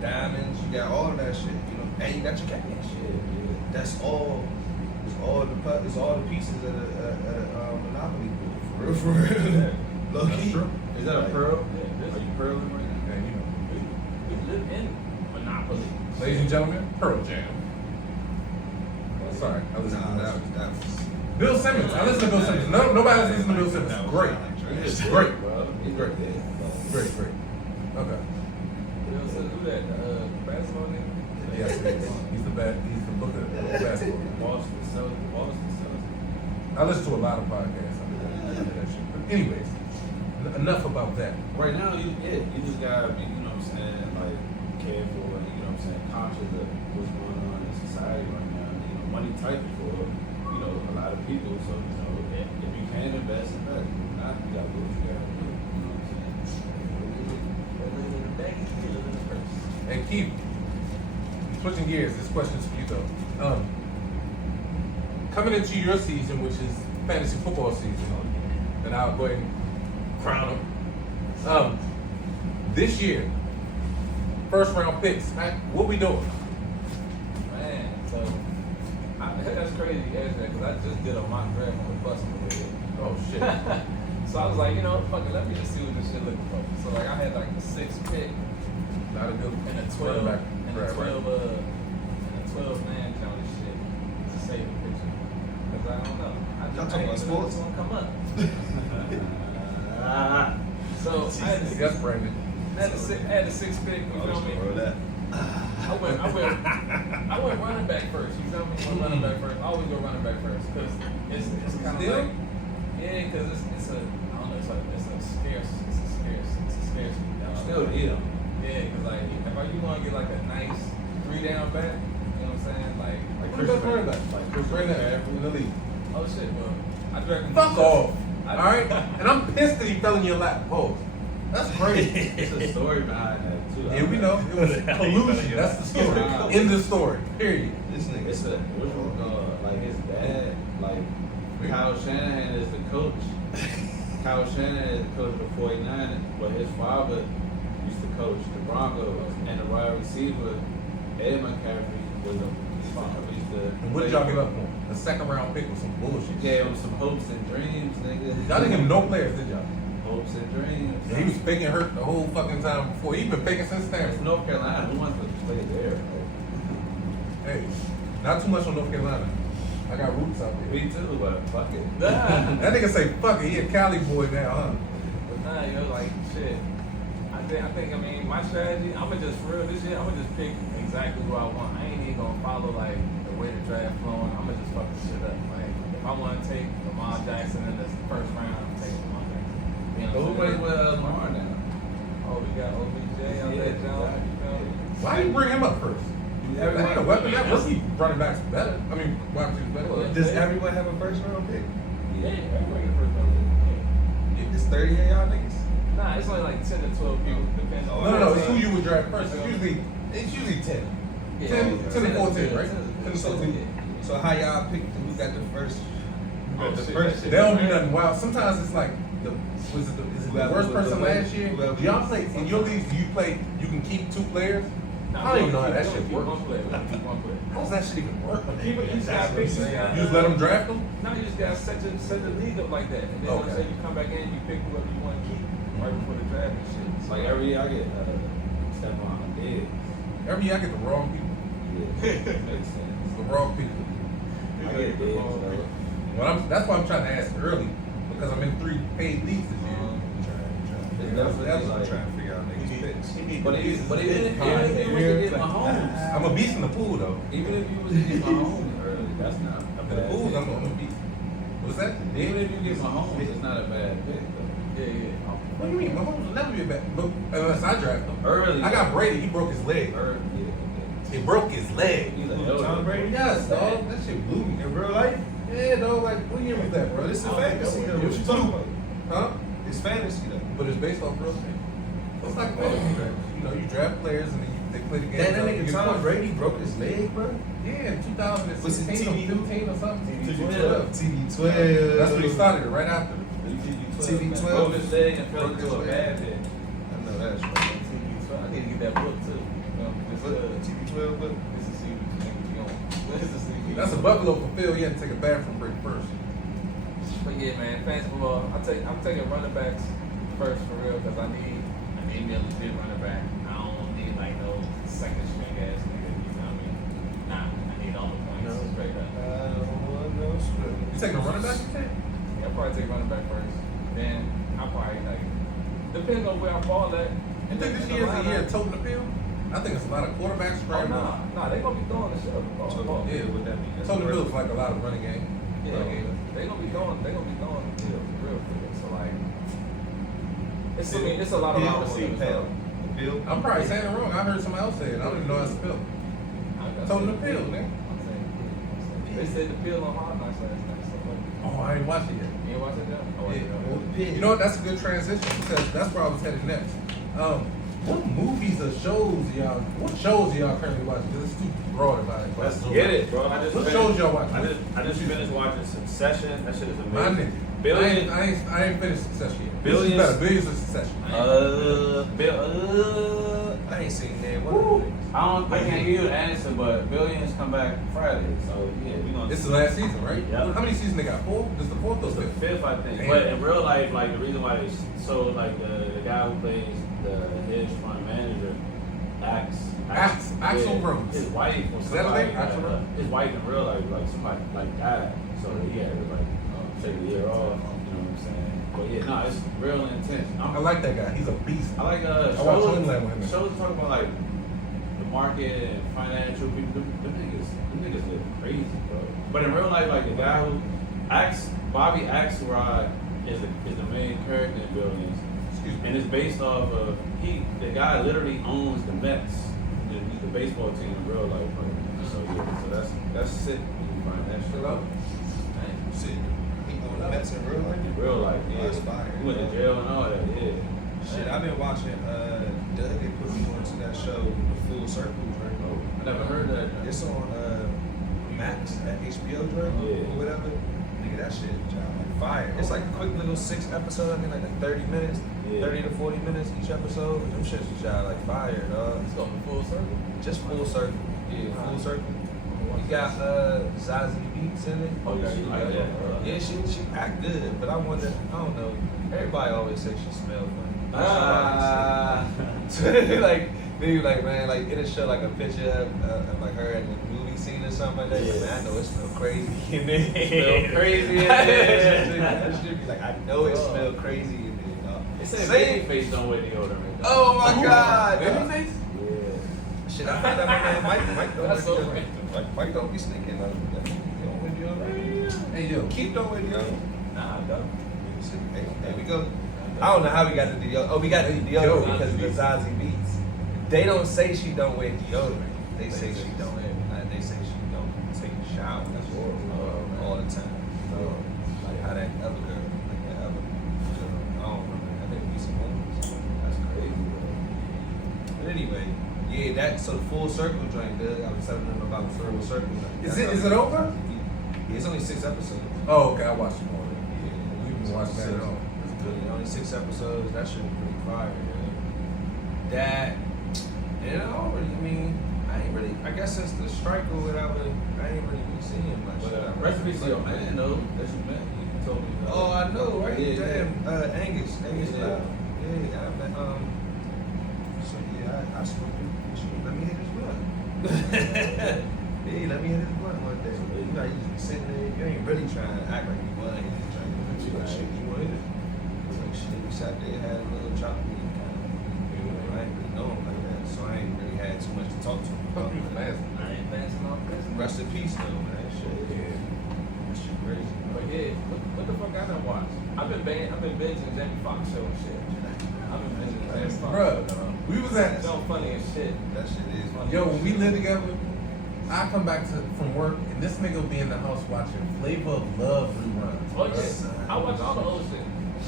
diamonds, you got all of that shit, you know, and you got your cash. That's all, it's all the pieces of the Monopoly board, for real. Low That's key. true. Is that a pearl? Yeah, Are you pearling right now? And you know, We live in Monopoly. ladies and gentlemen, Pearl Jam. Sorry, I was Nah, that was. Bill Simmons. I listen to Bill Simmons. No, nobody's listening to Bill Simmons. Great. He's Great. bro. He's great. Great. Okay. You know, so do that. Basketball nigga. Yes, he is. He's the best. He's the book of basketball. Boston Celtics. I listen to a lot of podcasts. I do that shit. But anyways, enough about that. Right now, you just gotta be, you know what I'm saying, like careful and you know what I'm saying, conscious of what's going on in society right now. You know, money tight for you know a lot of people. So you know, if you can invest, invest. If not, you gotta do what you gotta do. You know what I'm saying? And Keith, switching gears, this question's for you though. Coming into your season, which is fantasy football season, and I'll go ahead and crown them. This year, first round picks, what we doing? Man, so that's crazy you asked that because I just did a mock draft on the bus on the way here. Oh shit. So I was like, you know, fuck it, let me just see what this shit looking for. So like I had like the 6th pick Not a good and a 12 quarterback and a draft, 12 right? and a 12 man count and shit to save a picture. Cause I don't know. Y'all talking about sports? It's gonna come up. So I had the Yes, Brandon. I had the 6th pick, you know what I mean? I went running back first. You feel me? Went running back first. I always go running back first because it's kind of Still? like because it's a I don't know it's a scarce Still need them. yeah because like if you want to get like a nice 3-down back, you know what I'm saying like Who's the best running back? Like Chris Brandon in the league. oh shit well I drafted Fuck off. All right, and I'm pissed that he fell in your lap. Pause. That's crazy. It's a story behind that too. Yeah, we know. It was collusion. That's the story. In the story. Period. This nigga. It's a like his dad, like Kyle Shanahan is the coach. Kyle Shanahan is the coach of the 49ers, but his father used to coach the Broncos, and the wide receiver, Ed McCaffrey, was used to. And what did y'all give up for him? A second round pick with some bullshit. Gave him some hopes and dreams, nigga. Y'all didn't give him no players, did y'all? Hopes and dreams. Yeah, he was picking hurt the whole fucking time before. He been picking since It's Stanford. North Carolina. Who wants to play there? Hey, not too much on North Carolina. I got roots out there. Me too, but fuck it. Nah, That nigga say fuck it. He a Cali boy now, huh? but nah, yo, like shit. I mean, my strategy. I'ma just for real this year. I'ma just pick exactly who I want. I ain't even gonna follow like the way the draft flowing. I'ma just fuck this shit up. Like if I want to take Lamar Jackson in the first round, I'm taking Lamar Jackson. You know Who what I'm plays saying? with Lamar now? Oh, we got OBJ on Yeah, that Jones. You know? Why you bring him up first? That ain't a weapon. That rookie running back's better. I mean, wide receiver's better. Does everyone have a first round pick? Yeah, everybody get first round. It's 30 of y'all niggas. Nah, it's only like 10 to 12 people. Depends on. No, it's who you would draft first. It's usually 10. 10 to 14, right? 10 to 14. So how y'all pick who got the first? Oh, the shit, first. that They don't do nothing wild. Sometimes it's like is it the worst person last year? Do y'all play in your leagues? Do you play? You can keep 2 players. I don't even know how that shit works. One player. How does that shit even work? You just gotta fix it. You just let them draft them? No, you just gotta set the league up like that. And then once Okay. you come back in, you pick whoever you want to keep right before the draft and shit. It's like every year I get Stephon Diggs. Every year I get the wrong people. Yeah, makes sense. The wrong people. I get Diggs though. Well, that's why I'm trying to ask early because I'm in 3 paid leagues this year. It's That's definitely what I'm like, trying to figure out niggas picks. but even if you was to get Mahomes, I'm a beast in the pool though. even if you was to get Mahomes early, that's not a In the bad pools, pick. I'm a beast. What's that? Even if you get Mahomes, it's not a bad pick though. Yeah. What do you mean? Mahomes will never be a bad. Look, unless I draft him. Early. I got Brady. He broke his leg. Early, yeah. He broke his leg. He's a Who, elder. Tom Brady? Yes, dog. That shit blew me. In real life? Yeah, dog. Like, what year was that, bro? Bro, this is I don't fantasy know. though. What you talking about? Huh? It's fantasy though. But it's based off real thing. It's like fantasy draft. You know, you draft players and then they play the game. Damn, that out, you nigga get Tom points. Brady broke his leg, bro. Yeah, in 2016 Was it or TV? 15 or something. TB12. TB12. That's when he started it, right after. TB12. Broke his leg and fell Broke into a his bad leg. hit. I know that's right. I need to get that book too. TB12 book. This is see what you think you going. This is see. That's a Buffalo for Phil. He had to take a bathroom break first. But yeah, man, fantasy football. I'm taking running backs first for real because I need me a legit running back. I don't need like no second string ass nigga. You know what I mean? Nah, I need all the points straight up. I don't want no script. You taking a running back? You think? Yeah, I'll probably take running back first. Then I'll probably like depends on where I fall at. You think this year's the year of toting the pill? I think it's a lot of quarterbacks Oh, scrambling. nah, they gonna be throwing the shit up the ball. Yeah, What that mean? toting the pill is like a lot of running game. Yeah, they gonna be throwing the pill for real. So like, it's a lot of Pill wide or receivers. pill? though. Pill? I'm probably saying it wrong. I heard somebody else say it. I don't even know that's a pill. Toting the pill, man. They said the pill on Hard Knocks last night. So like, Oh, I ain't watched it yet. you ain't watch it yet? Oh, Yeah. You know what? That's a good transition because that's where I was headed next. What movies or shows what shows y'all currently watching? Because it's too broad about it. Let's get it, bro. What shows y'all watching? I just finished watching Succession. That shit is My amazing. nigga. Billions. I ain't finished Succession yet. Billions. This is better. Billions of Succession. I ain't seen that Woo. one. I can't give you the answer, but Billions come back Friday, so yeah, we gonna. This is the last season, right? Yeah. How many seasons they got? 4? This is the 4th or It's the 5th? fifth, I think. Damn. But in real life, like the reason why they so like the guy who plays the hedge fund manager, Axl Rose. His wife was Is that his somebody, name? Axl Rose? his wife in real life, like somebody like died, so he had to like take a year off. You know what I'm saying? But yeah, no, it's real intense. I like that guy. He's a beast. I like I watch Homeland with him. shows talk about like the market and financial people. Them niggas live crazy, bro. But in real life, like the guy who Bobby Axelrod is the main character in Billions, and it's based off of the guy literally owns the Mets, the baseball team in real life. Right? So yeah, so that's sick when you find that shit out. Shit. He on the Mets in real life? In real life, yeah. That's fire. He went to jail and all that, yeah. Shit, I've been watching, Doug had put me onto that show, The Full Circle, right? Oh, I never heard that. It's on Max at HBO, right? Yeah. Or whatever. Nigga, nigga, that shit, like fire. It's like a quick little 6 episodes, I think like 30 minutes, 30 to 40 minutes each episode. Them shits was like fire, dog. It's going full circle. Just full circle. Yeah, full circle. You got Zazie Beetz in it. Okay. Yeah, she act good, but I wonder, I don't know. Everybody always say she smells funny. Like, maybe like, man, like it'll show like a picture of like her in the movie scene or something like that. Yeah. Man, I know it smell crazy in there. Smell crazy in there. That shit be like, I know it smell crazy in there, dog. It said Babyface don't wear deodorant. Oh my God. Babyface? Yeah. Shit, I heard that my man Mike don't That's so wear random. deodorant. Mike don't be sneaking like that. He don't wear deodorant. Hey yo, Keith don't wear deodorant. Nah, I don't. Hey, there we go. I don't know how we got the deodorant. Oh, we got the deodorant because of the Zazie Beetz. They don't say she don't wear deodorant. They say she don't. They say she don't take a shower all the time. So, like how that other girl, like that other girl, I don't remember. I think we some homies. That's crazy. But anyway, yeah, that so the full circle joint, Doug. I was telling them about the full circle. is it over? Yeah, it's only 6 episodes. Oh, okay, I watched it more. Yeah, We've been watching that at home. It's good. Only 6 episodes. That shit was pretty fire. Yeah. That, and I don't really, I mean, I guess since the strike or whatever, I ain't really been seeing much. But recipe seal, I didn't know that you met. You told me. Oh, I know, right? Yeah, Damn, Angus Yeah. Love. Yeah, I met, so yeah, I spoke to you. Let me hit his blunt. Yeah, let me hit his blunt one day. You know, you just be sitting there, you ain't really trying to act like you want. You just trying to hit you like shit, you want to hit it. It's like shit, we sat there, had a little chop meeting kind of. I ain't really know him like that, so I ain't really had too much to talk to him about. I ain't passing off this. Rest in peace, though, man. Shit, yeah. That shit crazy. But yeah, what the fuck I done watched? I've been binging Jamie Foxx show and shit. I've been binging Jamie Foxx. Bruh, we was at So funny as shit. That shit is funny. yo when we lived together. I come back from work and this nigga will be in the house watching Flavor of Love reruns. Oh yeah, I watch all the old shit.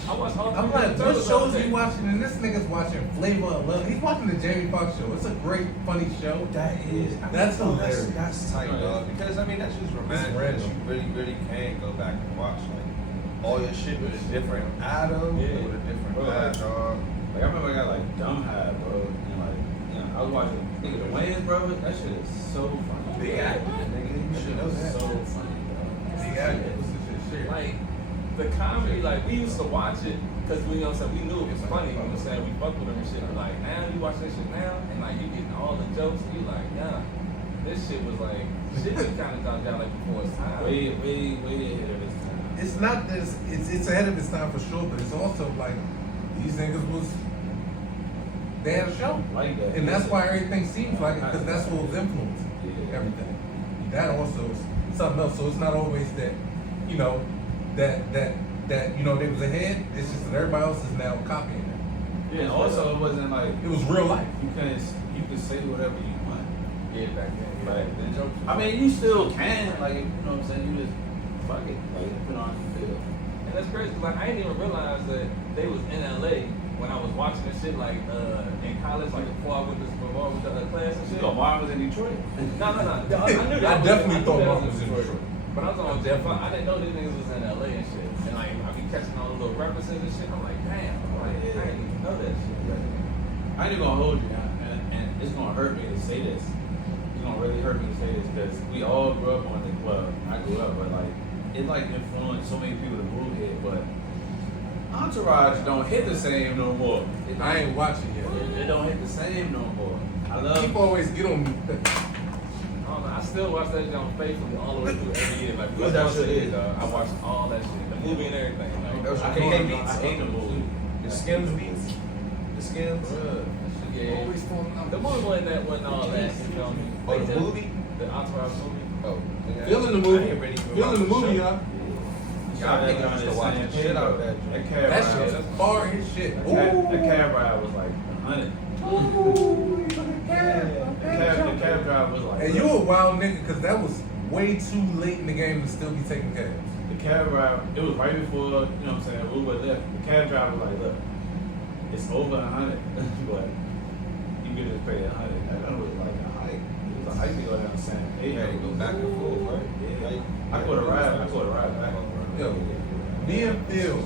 I watch all. I'm like, what shows you watching? And this nigga's watching Flavor of Love. He's watching the Jamie Foxx show. It's a great, funny show. That is. That's hilarious. That's tight, dog. Because I mean, that's just romantic. That random. you really, really can go back and watch. Like all your shit with a different Adam, Yeah. with a different Bro, vibe, like- dog. Like I remember I got like dumb high, bro. And like, you know, I was watching nigga the Wayans, bro. That shit is so funny. Big actor, nigga. You should know that. So funny, bro. Big actor. Like the comedy, like we used to watch it because we, you know, what I'm saying, we knew it was funny. You know, what I'm saying, we fucked with them and shit. But like now you watch this shit now, and like you getting all the jokes, and you like, yeah, this shit was like shit just kind of dropped down like before its time. Way ahead of his time. It's not this. It's ahead of its time for sure, but it's also like these niggas was. They had a show, Like that. and that's why everything seems like it because that's what was influencing Yeah. everything. That also is something else. So it's not always that, you know, that you know they was ahead. It's just that everybody else is now copying it. Yeah, and also it wasn't like It was real life. you could say whatever you want. Yeah, back then. Yeah. Like the jokes. I mean, you still can, like, you know what I'm saying? You just fuck it, like put on your feel. And that's crazy. Like I didn't even realize that they was in LA when I was watching this shit. Like in college, like before I went to the class and shit. So Marv was in Detroit. No. I knew that. I definitely thought that Mark was in Detroit. But I was on Definitely. I didn't know these niggas was in LA and shit. And like I be catching all the little references and shit. I'm like, damn. I'm like, I didn't even know that shit. I ain't even gonna hold you, and it's gonna hurt me to say this. It's gonna really hurt me to say this because we all grew up on the club. I grew up, but like it like influenced so many people to move here. But Entourage don't hit the same no more. I ain't watching yet. It don't hit the same no more. I love. People always get on me. I don't know. I still watch that shit on faithfully all the way through every year. Like What that shit is? I watch all that shit, the movie and everything. Like, Those I KK hate beats. I hate the movie. The Skims beats. The Skims. yeah. The movie wasn't all that. You feel me? Oh, the Like, movie? The Entourage movie. Oh, yeah. Feeling the I movie. ain't ready for Feeling the movie, show. y'all. Y'all niggas used to watch the shit out of that joint. That cab That ride. shit is far his shit. That cab ride was like 100. The cab drive was like. And you a wild nigga because that was way too late in the game to still be taking cabs. The cab drive, it was right before, you know what I'm saying, Uber left. The cab driver was like, look, it's over 100, but you can just pay 100. That was like a hike. It was a hike to go down San You had to go back and forth, right? Yeah. Like, I caught a ride back. Yo, me and Phil,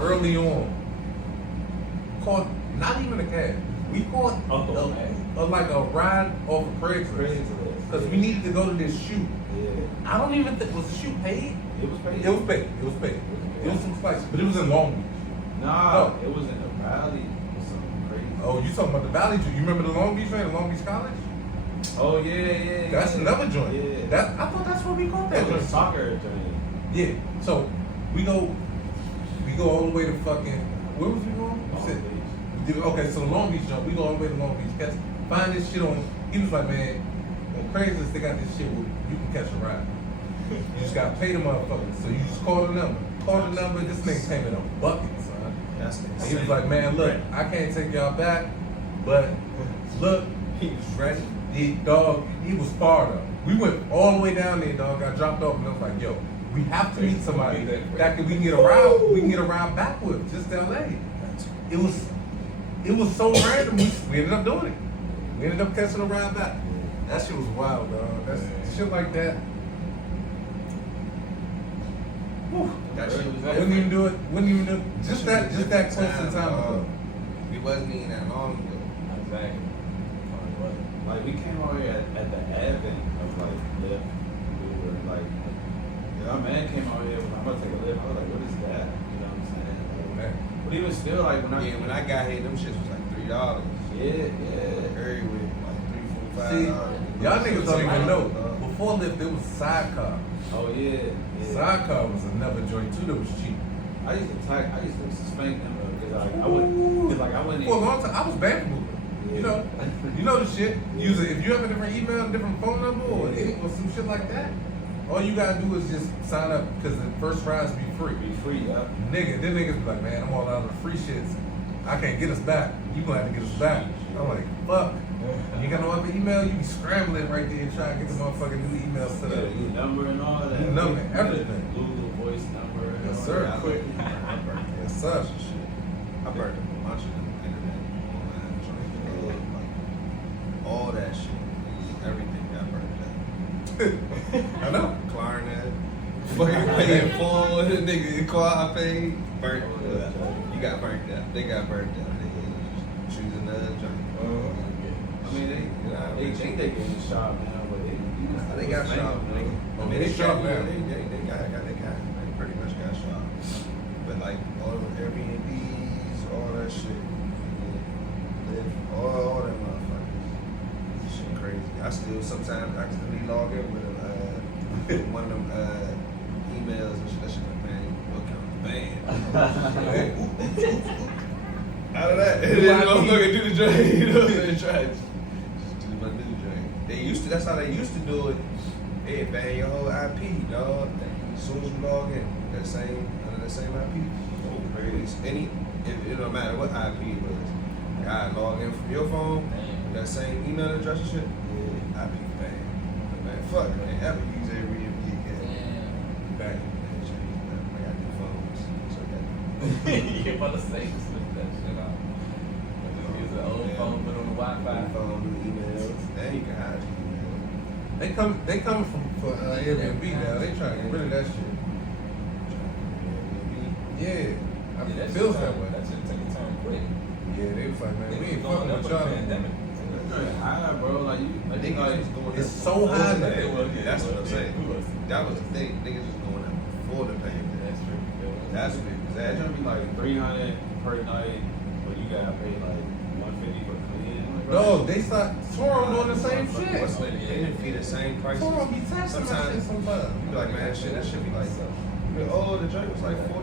early on, caught not even a cab. We caught like a ride off of Craigslist. Because we needed to go to this shoot. Yeah. I don't even think, was the shoot paid? It was paid. It was paid. It was paid. It was some spicy, but it was in Long Beach. Nah, No. it was in the valley. It was something crazy. Oh, you talking about the Valley Joint? You remember the Long Beach joint, the Long Beach College? Oh yeah. That's another joint. Yeah. That I thought that's where we caught that That was joint. soccer joint. Yeah. So we go all the way to fucking, where was we going? You Long said- Beach. Okay, so the Long Beach jump, we go all the way to Long Beach. Find this shit on, he was like, man, on Craigslist, they got this shit where you can catch a ride. You just gotta pay the motherfuckers. So you just call the number. This nigga came in a bucket, son. That's And he was like, man, look, I can't take y'all back, but look, he was ready. he was fired up. We went all the way down there, dog, got dropped off, and I was like, yo, we have to meet somebody that we can get a ride back with, just to LA. It was so random, we ended up doing it. We ended up catching a ride back. That shit was wild, dog. That's shit like that. Whew. That shit was Wouldn't even do it. Just that close to time ago. We wasn't even that long ago. Exactly. Like we came over here at the advent of like Lyft. We were like, our man came out here. I'm about to take a Lyft. I was like, what is that? You know what I'm saying? Like, but even still, like when When I got here, them shits was like $3. yeah. Everywhere, like $3, See, $4, $5. y'all niggas don't even know. Dog. Before Lyft, there was Sidecar. Oh yeah. Sidecar was another joint too that was cheap. I used to spank them because I wouldn't For a long time, I was bamboo. You know the shit. If you have a different email, different phone number, or some shit like that, all you gotta do is just sign up because the first rides be free. be free, yeah. Then niggas be like, man, I'm all out of the free shits. I can't get us back. You gonna have to get us back. I'm like, fuck. You got no other email, you be scrambling right there trying to get the motherfucking new email set up. New number and all that. New number, everything. Google voice number. And Yes, all sir. that. Quick. Yes, sir. I burned up a bunch of them internet online joints, like all that shit. Everything got burned up. I know. Klarna, fucking paying full, nigga, car paid, burnt up. You got burnt up. They got burnt up. They choosing another joint. I mean, they think they getting shot now, but They got shot. Oh, they shot now. They pretty much got shot. But like all the Airbnbs, all that shit, all that motherfuckers. Shit crazy. I still sometimes accidentally log in with one of them emails and shit. That shit like, man, your account is banned. Out of that, and then motherfucker do the drain. You know what I'm saying? Try it. Just do my new drain. That's how they used to do it. Hey, ban your whole IP, dog. As soon as you log in, under the same IP. So crazy. It don't matter what IP it was. Like, I log in from your phone, with that same email address and shit. Yeah, IP banned. Man, fuck, man, ever use Airbnb again. Back. I got new phones. So I got You're about to say just flip that shit out. Just use an old phone, put on the Wi-Fi. new phone, new emails. Then you can hide your email. They coming for Airbnb now. They trying to get rid of that shit. Yeah, I mean, it feels that way. That shit took a turn quick. Yeah, they was like, man, we ain't Going fucking up with with the y'all. pandemic. high, bro. Like you, I think like It's so high now. That's what I'm saying. That was the thing. Niggas was going up before the pandemic. That's true. That's what it was that's at. gonna be like $300 per night, but you gotta pay like $150 for cleaning. No, they start Toro doing the same shit. What's the they didn't be the same prices. Toro be taxing that shit sometimes. You be like, man, shit, that should be like, oh, the joint was like $45 a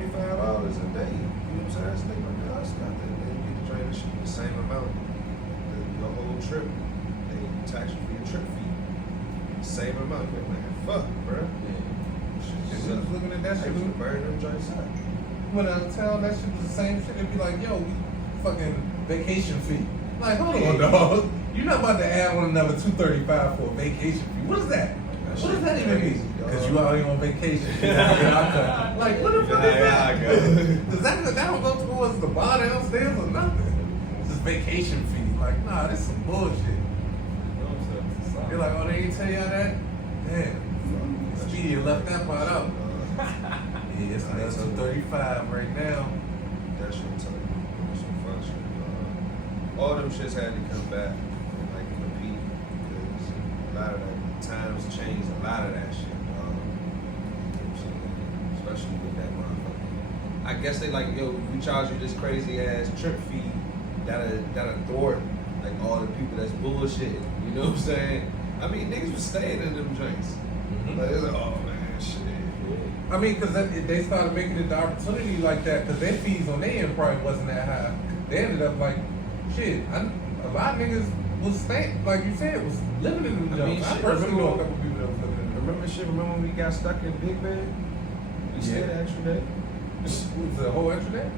day. You know what I'm saying? That's like, that's nothing. Then you get the joint, it should be the same amount. The whole trip, they tax you for your trip fee. Same amount. You're like, fuck, bro. Just looking at that They shit. was burning them joints up. When I tell that shit was the same shit, it'd be like, yo, we fucking vacation fee. Like, hold on, dog. You're not about to add on another $235 for a vacation fee. What is that? What does that even mean? Because you out here on vacation. Like, what the fuck is that? Does that don't go towards the bar downstairs or nothing? It's just vacation fee. Like, nah, this is some bullshit. You're like, oh, they didn't tell y'all that? Damn. Speedy left that part out. Yeah, it's That's 35 right now. That shit tough. Some fuck shit. All them shits had to come back and like compete because a lot of that times changed a lot of that shit. Especially with that motherfucker. I guess they like, yo, we charge you this crazy ass trip fee that'll thwart like all the people that's bullshitting. You know what I'm saying? I mean, niggas was staying in them drinks. Like, it's like, oh man, shit. I mean, because they started making it the opportunity like that because their fees on their end probably wasn't that high. They ended up like, shit, a lot of niggas was staying, like you said, was living in them I mean, jobs. I shit, personally know a couple people that was living in them. Remember when we got stuck in Big Bed? We stayed an extra day? Was the whole extra day?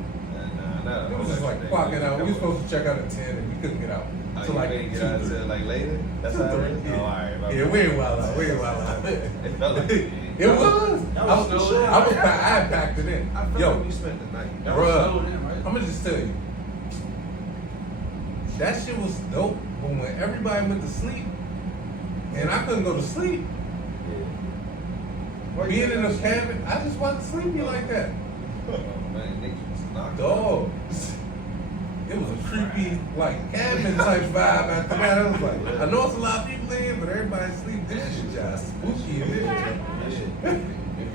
Nah, It was just like clocking out. We were supposed to check out at 10 and we couldn't get out. So Till like didn't get out 2, 3. until like later? That's how it is? Yeah. Oh, alright. Yeah, we ain't wild out. We ain't wild out. It felt like It was. That I was the shit. I packed it in. I felt Yo, like we spent the night. That was bruh, snowed in, right? I'm gonna just tell you. That shit was dope, but when everybody went to sleep, and I couldn't go to sleep, being in a cabin, I just wasn't sleepy like that. Oh man, niggas was knocked Dog. It was a creepy, like, cabin type vibe after that. I was like, I know it's a lot of people in, but everybody's sleeping. This shit just spooky in this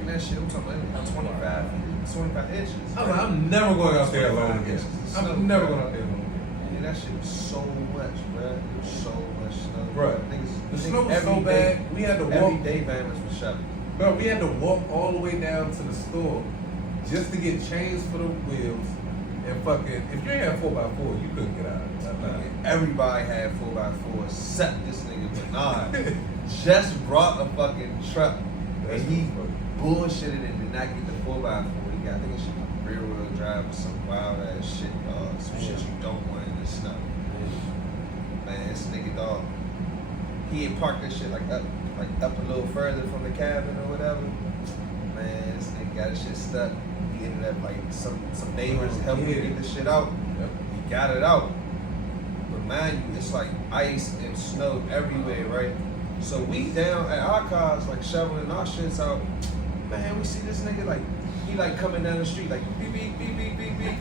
that shit, I'm talking about 25 inches. I was like, I'm never going out there alone again. I'm never going out there alone again. Yeah, that shit was so much, bruh. It was so much snow. Bruh, the snow was so bad, we had to walk. Every day, Bama's was shoveling. Bro, we had to walk all the way down to the store just to get chains for the wheels. And fucking, if you ain't had 4x4, you couldn't get out of it. Everybody had 4x4 except this nigga Bernard. Just brought a fucking truck and he bullshitted and did not get the 4x4. He got, I think it's rear wheel drive or some wild ass shit, dog. Some shit you don't want in the snow. Man, this nigga, dog, he had parked that shit like up a little further from the cabin or whatever. Man, this nigga got his shit stuck. He ended up like some neighbors helping him get the shit out. Yep. He got it out. But mind you, it's like ice and snow everywhere, right? So we down at our cars, like shoveling our shits out. Man, we see this nigga like, he like coming down the street like beep, beep, beep, beep, beep, beep.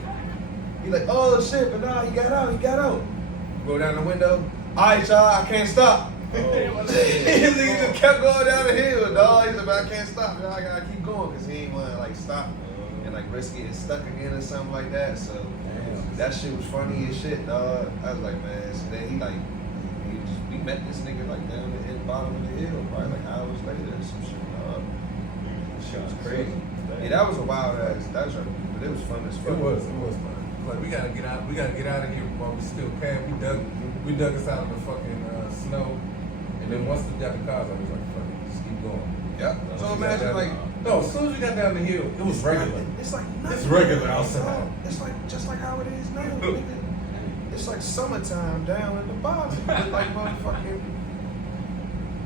He like, oh shit, but nah, he got out. Go down the window. All right, y'all, I can't stop. His nigga just kept going down the hill, dog. He's like, but I can't stop. I gotta keep going because he ain't want to like stop and like risk getting stuck again or something like that. So that shit was funny as shit, dog. I was like, man. So then we met this nigga like down the bottom of the hill, probably like hours later or some shit, dog. Shit was crazy. Yeah, that was a wild ass. That was right, but it was fun as fuck. It was fun. Like we gotta get out of here while we still can. We dug us out of the fucking snow, and then once we got the cars, I was like, fuck it, just keep going. Yep. So imagine like, no, as soon as we got down the hill, it was regular. It's like nothing. It's regular outside. It's like just like how it is now, nigga. It's like summertime down in the bottom. It's like motherfucking.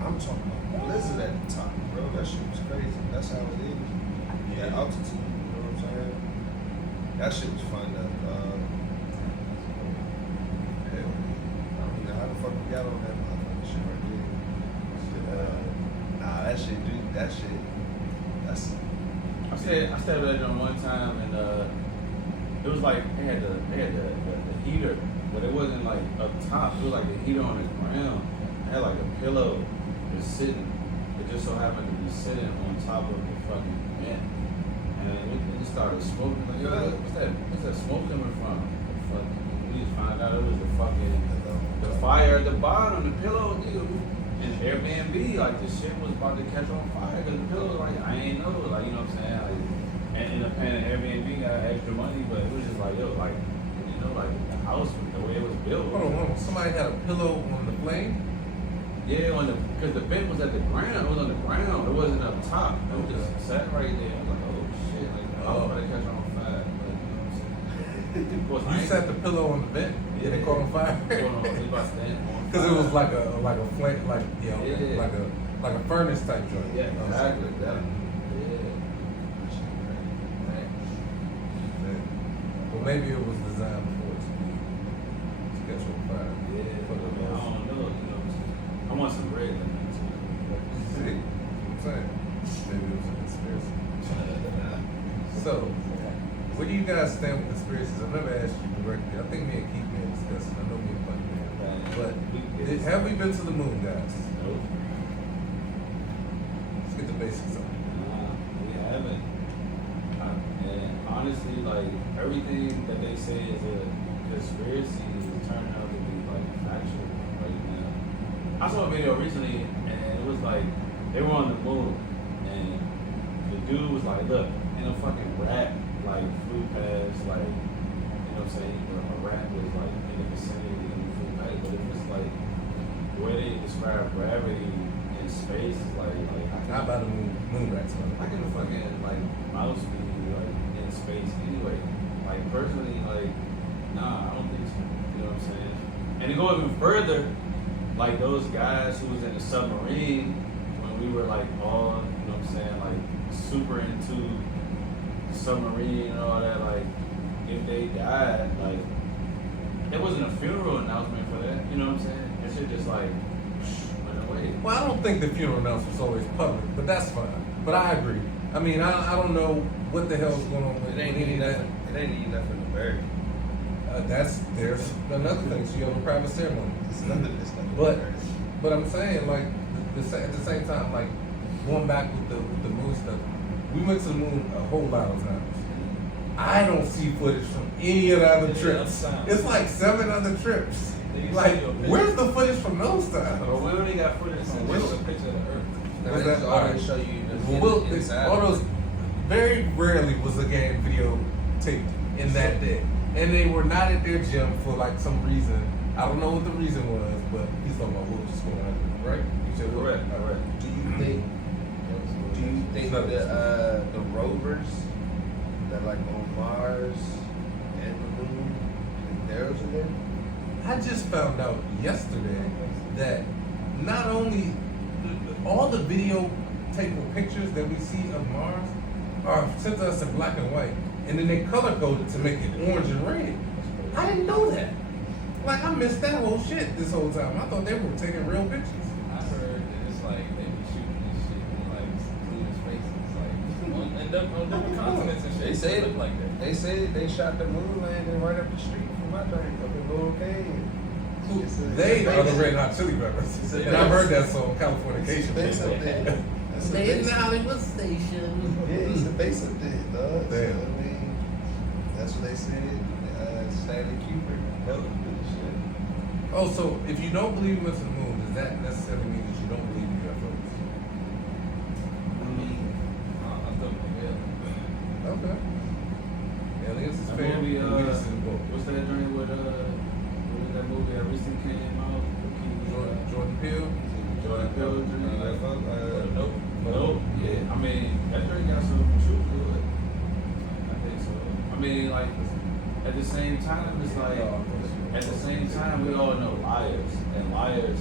I'm talking about blizzard at the top, bro. That shit was crazy. That's how it is. Yeah, altitude. You know what I'm saying? That shit was fun though. Hell, I don't know how the fuck we got on that motherfucking shit right there. Nah, that shit, dude. That shit. That's. I stayed with them one time and it was like they had the heater, but it wasn't like up top. It was like the heater on the ground. It had like a pillow just sitting. It just so happened to be sitting on top of the fucking vent. And it just started smoking. Like, yo, what's that smoke coming from? We just found out it was the fire at the bottom, the pillow, nigga. And Airbnb, like this shit was about to catch on fire because the pillow, like I ain't know, like you know what I'm saying, like, and in the paying Airbnb got extra money, but it was just like yo, like you know, like the house, the way it was built. Hold on. Somebody had a pillow on the plane. Yeah, because the vent was at the ground. It was on the ground. It wasn't up top. It was just sat right there. I was like, oh shit, like I was about to catch on fire. But, you know what I'm saying? Of course, You set the pillow on the vent. Yeah. And it caught on fire. Because it was like a flame, like like a furnace type joint. Yeah, exactly. Yeah. Well, maybe it was designed for it to catch on fire. Yeah, I don't know. You know, I want some bread. See, I'm saying maybe it was a conspiracy. So, where do you guys stand with conspiracies? I've never asked you directly. I think me and Keith may discuss it. I know me and Funny Man. But have we been to the moon, guys? Nope. Let's get the basics on. We haven't. And honestly, like everything that they say is a conspiracy is turning out to be like factual right now. I saw a video recently, and it was like they were on the moon, and the dude was like, "Look, in a fucking rat like flew past, like you know what I'm saying? A rat was like in the vicinity and flew past, but it was like the way they describe gravity in space is like Not by the moon rats, man. how can a fucking like mouse be like in space anyway? Like personally, like nah, I don't think so. You know what I'm saying? And to go even further, like those guys who was in the submarine when we were like all, you know what I'm saying, like super into the submarine and all that, like if they died, like there wasn't a funeral announcement for that. You know what I'm saying? That shit just like went away. Well, I don't think the funeral announcement was always public, but that's fine. But I agree. I mean, I don't know what the hell's going on with It ain't any need of that. nothing. It ain't need nothing to bury. There's another thing. So you have a private ceremony. It's nothing. But I'm saying, like, at the same time, like, going back with the moon stuff, we went to the moon a whole lot of times. I don't see footage from any of the other trips. It's like 7 other trips. Like, where's the footage from those times? But we only got footage from This is Will. a picture of the Earth. Was They that- just always show you the inside. All those, very rarely was a game video taped in that day. And they were not at their gym for like some reason. I don't know what the reason was, but he's talking about what was just going on, right? You said what? Correct. Do you think the rovers that like on Mars and the moon, theirs are there? I just found out yesterday that not only all the video tape or pictures that we see of Mars are sent to us in black and white, and then they color coded to make it orange and red. I didn't know that. Like, I missed that whole shit this whole time. I thought they were taking real pictures. I heard that it's like they be shooting this shit in like secluded spaces, like on different continents and shit. They say it look like that. They say they shot the moon landing right up the street from my joint up in Gold Cave. They are the Red Hot Chili Peppers. It's a And I've base. heard that song, Californication. Base up there. That's a base. Hollywood Station. Yeah, it's the base up there, dog. So, Damn. I mean, that's what they said. Stanley Kubrick helped with the shit. Oh, so if you don't believe we went to the moon, does that necessarily mean that you don't believe in UFOs? I still believe it. Okay. Aliens is That fair. movie, and we just didn't go. what's that joint with what was that movie that recently came out? Jordan Peele. Jordan Peele joint. Nope. Nope. Yeah, I mean that joint got some truth to it. I think so. I mean, like at the same time, it's like at the same time we all know liars, and liars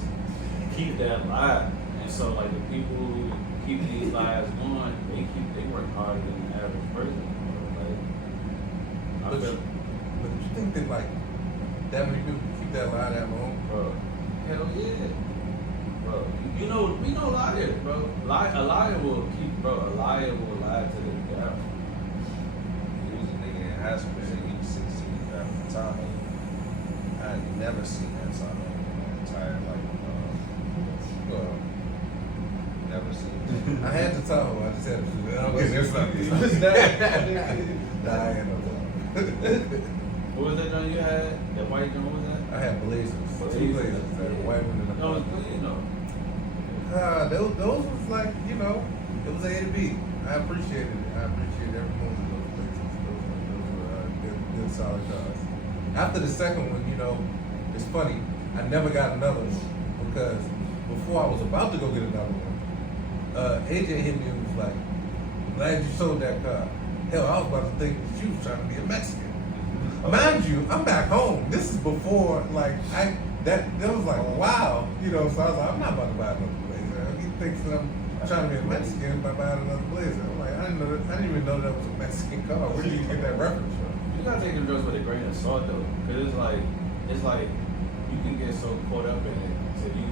keep that lie, and so like the people who keep these lies going, they work harder than the average person. Like, I But feel, you think that like that many people keep that lie that long? bro, hell yeah, bro. You know, we know liars, bro. A liar will lie to the death. He was a nigga in high school, said he was 16 driving the Tahoe. I had never seen that Tahoe in my entire life. Never seen it. I had the Tahoe. I just had to. Okay, there's It nothing. was that. Nah, I ain't no Tahoe. What was that joint you had? That white joint, what was that? I had Blazers. Two Blazers. I had a white one and a No, black it's one. clean though. Those was like, you know, it was A to B. I appreciated it. I appreciated every moment of those places. Those were good solid cars. After the second one, you know, it's funny. I never got another one because before I was about to go get another one, AJ hit me and was like, "Glad you sold that car." Hell, I was about to think that you was trying to be a Mexican. Mind you, I'm back home. This is before, like, that was like, wow, you know. So I was like, I'm not about to buy another Blazer. He thinks that I'm trying to be a Mexican by buying another Blazer. I'm like, I didn't even know that was a Mexican car. Where did you get that reference from? You gotta take them drugs with a grain of salt though, cause it's like you can get so caught up in it, so you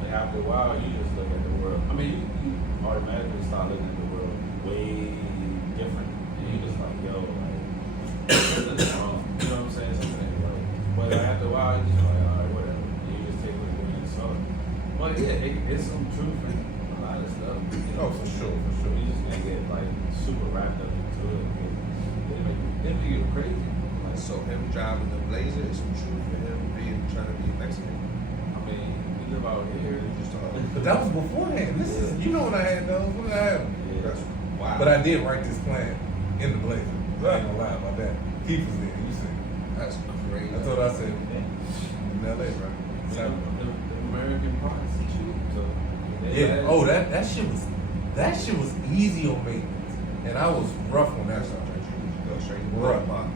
like after a while you just look at the world. I mean, you automatically start looking at the world way different, and you just it's some truth in a lot of stuff. Oh, for sure, for sure. You just can't get like super wrapped up into it. They make you crazy. Like, so him driving the Blazer is some truth for him trying to be Mexican. I mean, we live out here. But that was beforehand. This is, you know when I had those. When did I have them? Yeah. That's wild. But I did write this plan in the Blazer. I ain't gonna lie about that. Keith was there. You see. That's crazy. That's what I said. In LA, right? The American parts and shit. So Yeah. Oh, that shit was easy on maintenance, and I was rough on that stuff. Go straight to Bruh. Pop.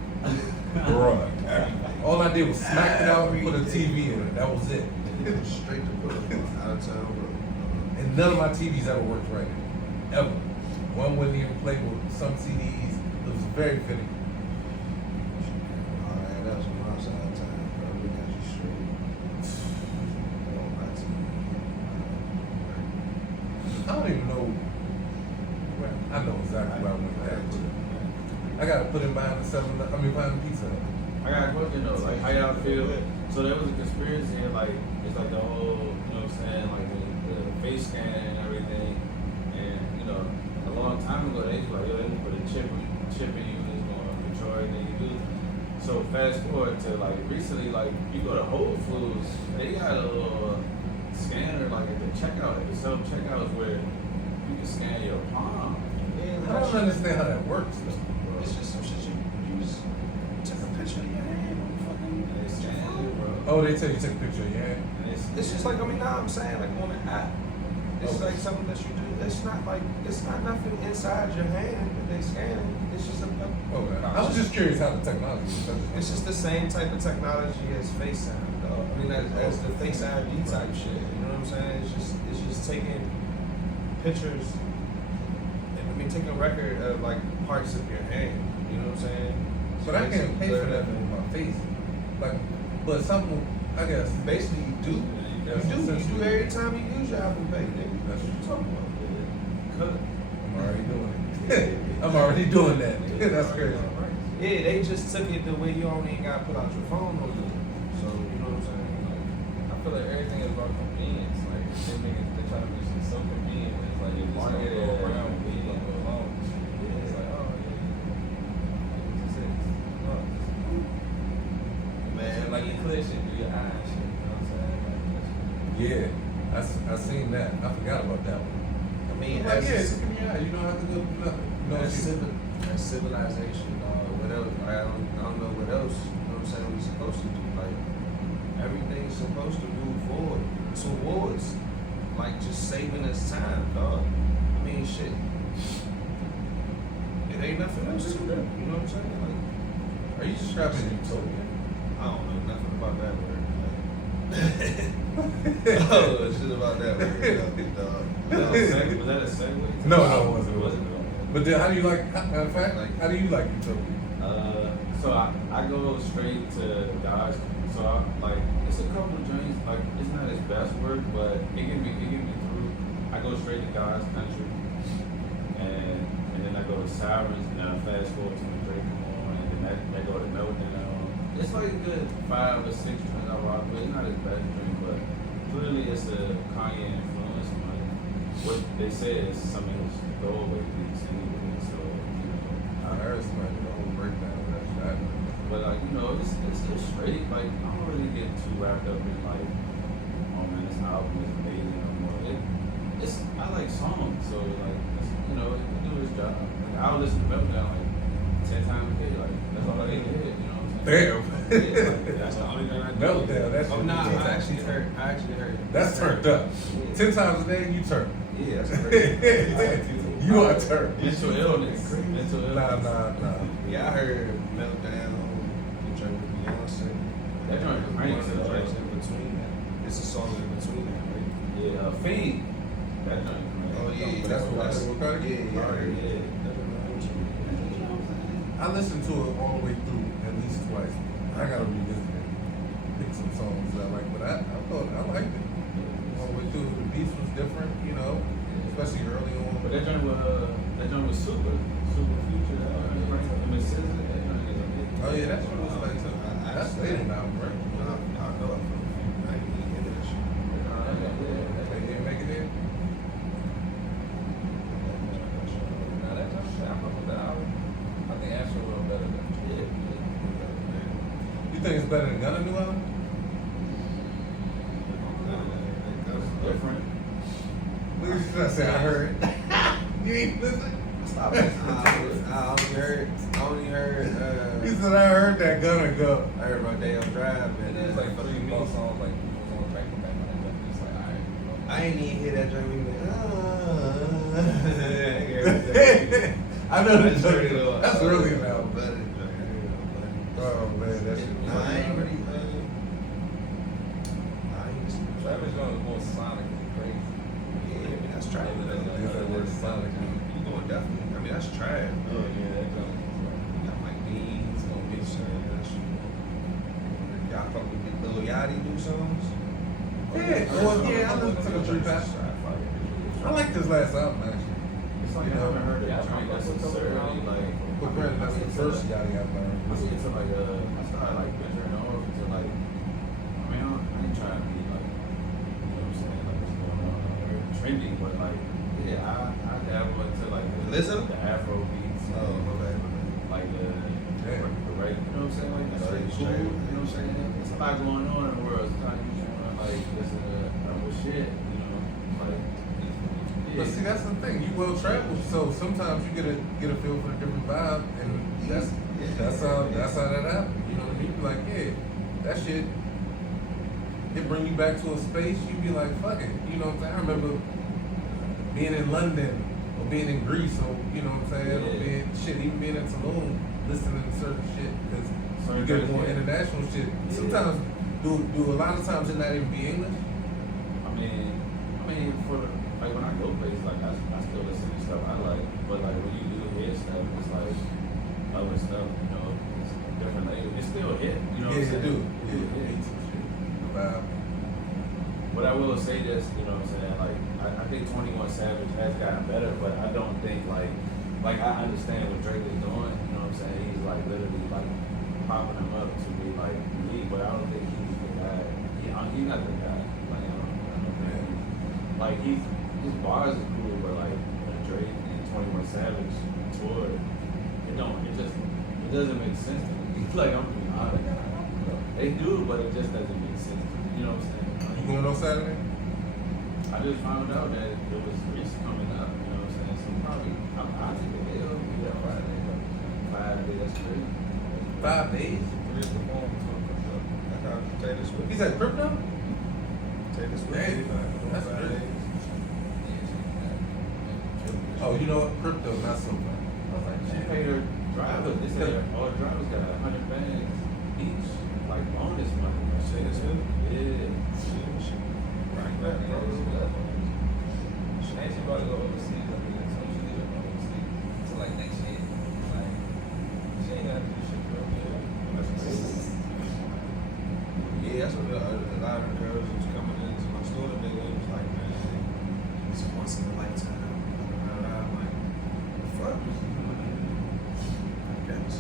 Bruh. All I did was smack it out and put a TV in it. That was it. Straight to put out of town, bro. And none of my TVs ever worked right. Ever. One wouldn't even play with some CDs. It was very finicky. Alright, that was on my side of town, bro. We got you straight. Oh, that's I don't even know. I know exactly where I went back. I gotta put him behind the pizza Hut. I got a question though, like how y'all feel? So there was a conspiracy here, like it's like the whole, you know what I'm saying, like the face scan and everything. And you know, a long time ago they was like, yo, they gonna put a chip in you that's gonna control everything you do. So fast forward to like recently, like you go to Whole Foods, they got a little scanner like at the checkout, at the self checkouts where you can scan your palm. I don't understand how that works though. It's just some shit you use. Take a picture of your hand on fucking. And they scan it, bro. Oh, they tell you take a picture of your hand. And It's just like, I mean, nah, I'm saying, like on an app. It's Okay. like something that you do. It's not nothing inside your hand that they scan. It's just Okay. I was just curious how the technology was. It's just the same type of technology as FaceTime, though. I mean, as the Face ID type shit. You know what I'm saying? It's just taking pictures. I mean, taking a record of like parts of your hand. You know what I'm saying? But I can't pay for that with my face. Like, but something, I guess. Basically, you do. You do every time you use your Apple Pay, nigga. That's what you're talking about. I'm already doing it. I'm already doing that. That's crazy. Yeah, they just took it the way you don't even gotta put out your phone no more. So you know what I'm saying? I feel like everything is about convenience. Like they try to make shit so convenient. It's like if it's gonna go around, we gonna go along. It's like, oh yeah. It's just, Man, like you clear shit through your eyes. Shit, you know what I'm saying? Like, Yeah, I seen that. I forgot about that one. I mean, Like, yeah, look in your eye. You don't have to go do nothing. You know, that's civilization, what else? I don't know what else. You know what I'm saying? We're supposed to do. Like everything's supposed to move forward towards like just saving us time, dog. I mean, shit. It ain't nothing else to do. You know what I'm saying? Like, Are you describing utopia? I don't know nothing about that word. Like, oh, shit about that word, dog. was that a segue? No, it wasn't. But then, how do you like? Matter of fact, like, how do you like utopia? So I go straight to God's. So like it's a couple of joints. Like it's not his best work, but it get me through. I go straight to God's country, and then I go to Sirens, and then I fast forward to the Drake on, and then I go to Meltdown. It's like a good 5 or 6 joints I rock with. It's not his best drink, but clearly it's a Kanye influence. Like what they say is some of his throwaway beats anyway. So I heard somebody do a whole breakdown of that shit. But like, you know, it's straight. Like I don't really get too wrapped up in like, oh man, this album is amazing no more. It's I like songs, so like it's, you know, it do its job. Like I'll listen to Meltdown like 10 times a day. Like that's all I need to hear. You know what I'm saying? Damn. Yeah, like, that's the only thing I do. Meltdown. That's Oh nah, I actually heard. That's turned up. 10 times a day, you turn. Yeah, that's crazy. You are turned. Mental illness. Mental illness. Nah. Yeah, I heard Meltdown, featuring Beyonce. That joint is crazy. One of the tracks in between that. It's a song in between that, right? Yeah, Fiend. That joint is crazy. Oh yeah, That's what I said. Yeah, I heard it. Yeah. I listened to it all the way through at least twice. I gotta revisit it. Pick some songs that I like, but I thought I liked it. All the way through. The beats was different, you know, especially early on. But that joint was super future. Oh yeah, that's what it was like. That's later now, right? I know. I ain't even into that shit. They didn't make it think it's better than Gunna new album? Different. Look at you say I heard. You ain't listen. Stop it. I only heard. He said I heard that Gunna go. I heard about Day on Drive, man. It's like 3 more songs, like you was on track from back on that. It's like, alright. I ain't even hear that joint. I know I the just heard it joke. all. That's really loud. But it- Oh man, that shit. Nah, I ain't really. I ain't listening to Travis Jones is more sonically crazy. Yeah, I mean, that's trash. Use that word sonic. You going definitely. I mean, that's trash. Oh yeah, that Jones. You got Mike Dean's gonna be saying that shit. Y'all fuck with the Lil Yachty new songs? Yeah, well, yeah, I listened to the Tree Pass. I like this last album actually. It's like I haven't heard it drink necessarily. Like, But granted, that's the first Yachty album. I get to like I started like venturing off into like, I mean, I ain't trying to be like, you know what I'm saying, like what's going on, very trendy, but like, yeah, I dabble into like Lizzo? the Afro beats, Oh, my bad. like the right, you know what I'm saying, like that's Straight, cool, straight. you know what I'm saying. There's a lot going on in the world. Sometimes you just want to like listen to other shit, you know, like. But see, that's the thing. You well traveled, so sometimes you get a feel for the different vibe, and that's how that happens. You know what I mean? You be like, yeah, that shit. It bring you back to a space. You be like, fuck it. You know what I'm saying? I remember being in London or being in Greece, or you know what I'm saying, or being even being in Tulum, listening to certain shit because you get more international shit. Sometimes, do a lot of times it not even be English. I mean, for the, like when I go places, like I still listen to stuff I like, but like when you do hear stuff, it's like other stuff, you know, it's different language. It's still a hit, you know what I'm Yeah, saying? you do. Yeah, it's some shit. The vibe. But I will say this, you know what I'm saying? Like I think 21 Savage has gotten better, but I don't think like I understand what Drake is doing. You know what I'm saying? He's like literally like popping him up to be like unique, but I don't think he's the guy. He's not the guy. Like I don't think. Like his bars is cool, but like when Drake and 21 Savage toured, it doesn't make sense to me. Like I'm being honest. They do, but it just doesn't make sense. You know what I'm saying? You going on Saturday? I just found out that there was Reese coming up, you know what I'm saying? So probably, I think they'll be there Friday, but 5 days, that's crazy. 5 days. Just the phone to I got Taylor Swift. He said crypto? Taylor Swift. Damn, that's crazy. Oh, you know what? Crypto, not so bad. She paid her driver, they said all the drivers got 100 bands each, like bonus money. Taylor Swift? Yeah. Right back, bro. She about to go overseas. I mean, so she leaving overseas until like next year. Like, she ain't gonna do shit for real. Yeah, that's what a lot of the girls was coming into my store today. They was like, man, it's once in a lifetime. I'm like, fuck. I guess.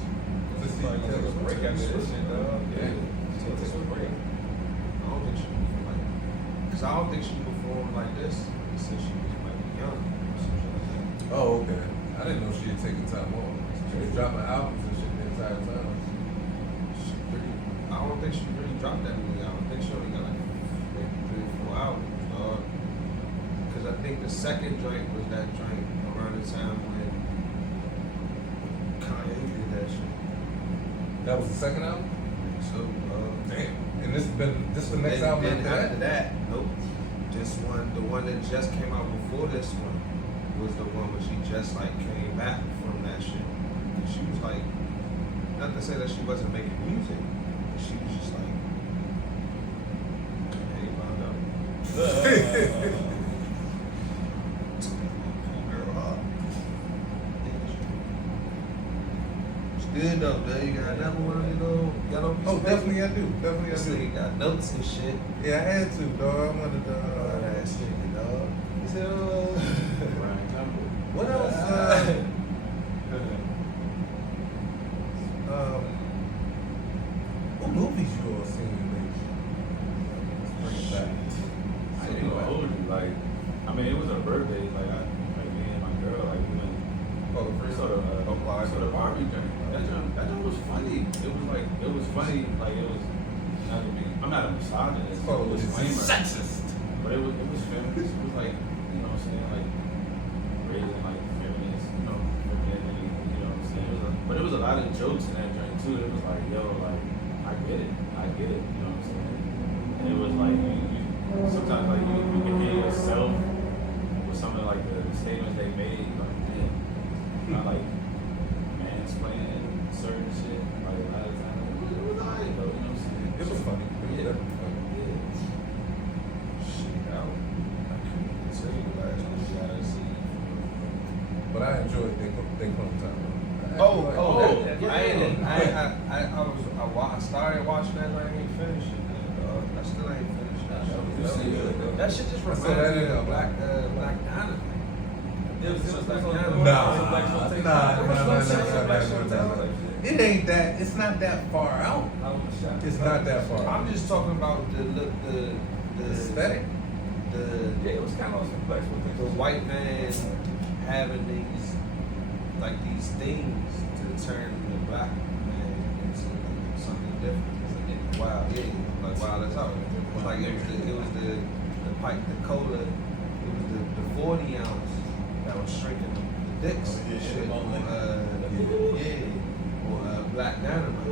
Let's see. Like, take a break after this shit, dog. Yeah. She gonna take a break. I don't think she performed like, cause I don't think she performed like this since she was like young or some shit like that. Oh, okay. I didn't know she had taken time off. She was dropping albums and shit the entire time. I don't think she really dropped that many. I don't think she only got like maybe 3 or 4 albums, dog. Cause I think the second joint was that joint around the time when Kanye did that shit. That was the second album? So, Damn. And this the next then, album then after after that, nope. This one, the one that just came out before this one, was the one where she just like came back from that shit. And she was like, not to say that she wasn't making music, but she was just like, hey, found out. Girl, hard. It's good though, man. You got another one, you know? Oh, definitely I do. Definitely I This do. nigga got notes and shit. Yeah, I had to, dog. I wanted to. That shit, dog. He said, What else? What movies you all seen lately? Let's bring it back. I ain't gonna hold you, like, I mean, it was her birthday, like me and my girl, like we went, Oh, the we first sort of, one. for the Barbie joint. That joint was funny. It was funny. Like it was. Not to be, I'm not a misogynist. Oh, It was it's disclaimer. sexist. But it was feminist. It was like, you know what I'm saying, like raising like feminist, femininity, you know what I'm saying. But it was a lot of jokes in that joint too. It was like, yo, like I get it, you know what I'm saying. And it was like you sometimes like you can hear yourself with some of like the statements they made, like damn, not like mansplaining certain shit. Like a lot of times, it was alright though, you know what I'm saying. It was funny. Yeah. Shit, I couldn't tell you the last one you guys seen. But I enjoyed They Come Time. I started watching that, but I ain't finished it. I still ain't finished that show. That shit just reminds me of Black Dynamite. It was just like Nah. It ain't that. It's not that far out. It's not that far. I'm just talking about the Aesthetic. Yeah, it was kind of complex with The white man having these things to turn the black man into something different. Wow, that's how it was. Like it was the pipe, the cola, it was the 40 ounce that was shrinking the dicks and shit. Or Black Dynamite.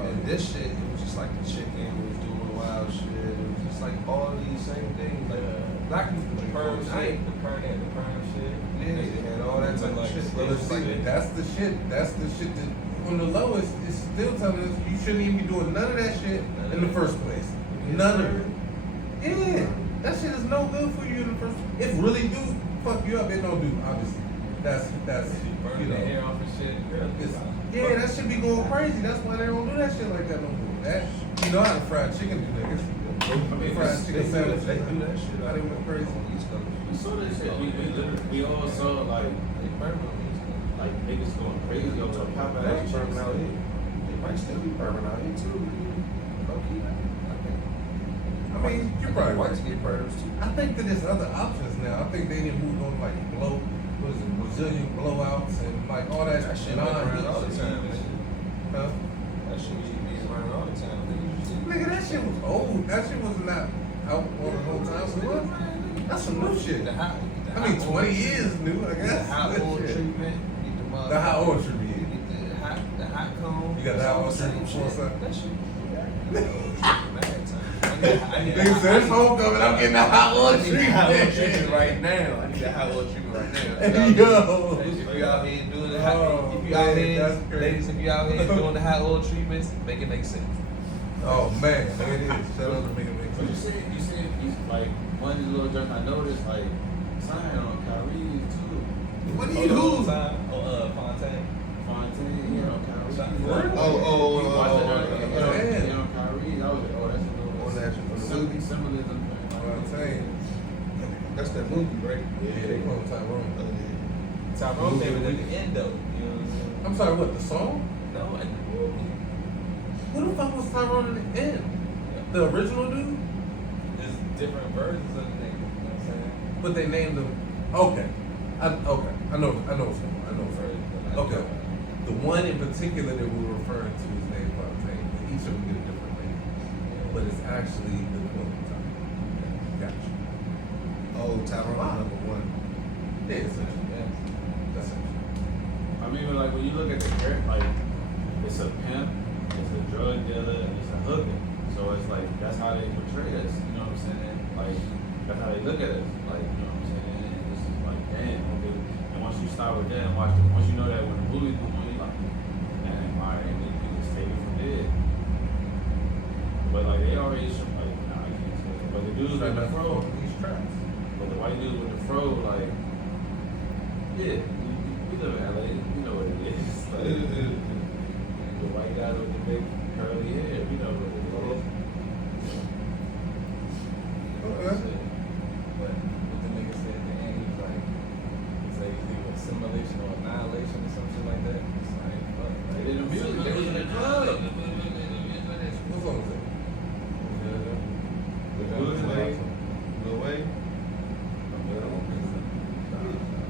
And this shit, it was just like the chicken was doing wild shit. It was just like all these same things. Like black people drink all perm the shit, shit. the perm shit. Yeah, they had all that type of shit. Well, see, that's the shit. That's the shit that on the lowest is still telling us you shouldn't even be doing none of that shit in the first place. None of it. Yeah, that shit is no good for you in the first. It really do fuck you up. It don't do obviously. That's Burning you the hair know. off and shit. Yeah, that shit be going crazy. That's why they don't do that shit like that no more. That you know how to fried chicken do niggas. Fried chicken sandwich. They do that shit. How they went crazy. We saw that shit. We all saw like niggas going crazy on top of that shit. Burning out here. They might still be burning out here too. Low-key, I mean, you're probably white right. to get burners too. I think that there's other options now. I think they didn't move on like what is it, Brazilian blowouts and like all that. That shit non- been around all the time, man. Huh? That shit used to be around all the time. Nigga, that shit was old. That shit was not out all the whole time. It was. That's some new shit. I mean, 20 years new, I guess. The hot oil Shit. treatment. Get The hot oil treatment. Get the hot cone. You got the hot oil all the same treatment before, shit. son? That shit. I need Nigga said it's homecoming. I'm getting the hot oil I need the hot oil treatment treatment right now. I need the hot oil treatment right now. Hey, yo. If you out here doing the Oh, if you out man, here, that's crazy. ladies, if you out here doing the hot oil treatments, make it make sense. Oh man, it is. Shout out to Mega Mix. But you see, he's like one of these little jokes I noticed, like sign on Kyrie too. What do you do? Fontaine. Fontaine, you know, Kyrie. Oh, He watched it, yeah. you know, Kyrie. I was like, oh, that's a Oh, that's a little movie. symbolism. That's that movie, right? Yeah, they call him Tyrone. Tyrone came in at the end though. You know what I'm saying? I'm sorry, what, the song? No, at the movie. Who the fuck was Tyrone in the end? The original dude? There's different versions of the name. You know what I'm saying? But they named him. Okay. I know what's going on. I know what's going on. Okay. The one in particular that we were referring to is named Fontaine. But each of them get a different name. But it's actually the quote. Gotcha. Oh, Tyrone number one. Yeah, essentially. Yeah. That's it. I mean, like when you look at the character, like it's a pimp, it's a drug dealer, and it's a hooker. So it's like that's how they portray us. You know what I'm saying? Like that's how they look at us. Like you know what I'm saying? And it's just like damn. Okay. And once you start with that and watch it, once you know that when the movie comes on, you're like, damn, all right, and then you just take it from there. But like they already show like, nah, I can't say it. But the dudes with the fro, These tracks. but the white dude with the fro, like, yeah, we live in LA, we know what it is. Like, the white guy with the big curly hair, we know what it is. Okay. But what the nigga said at the end, he was like, it's either assimilation or annihilation or something like that. It's like, fuck. They did the music, they was in the club. What song is it? Lil Wayne.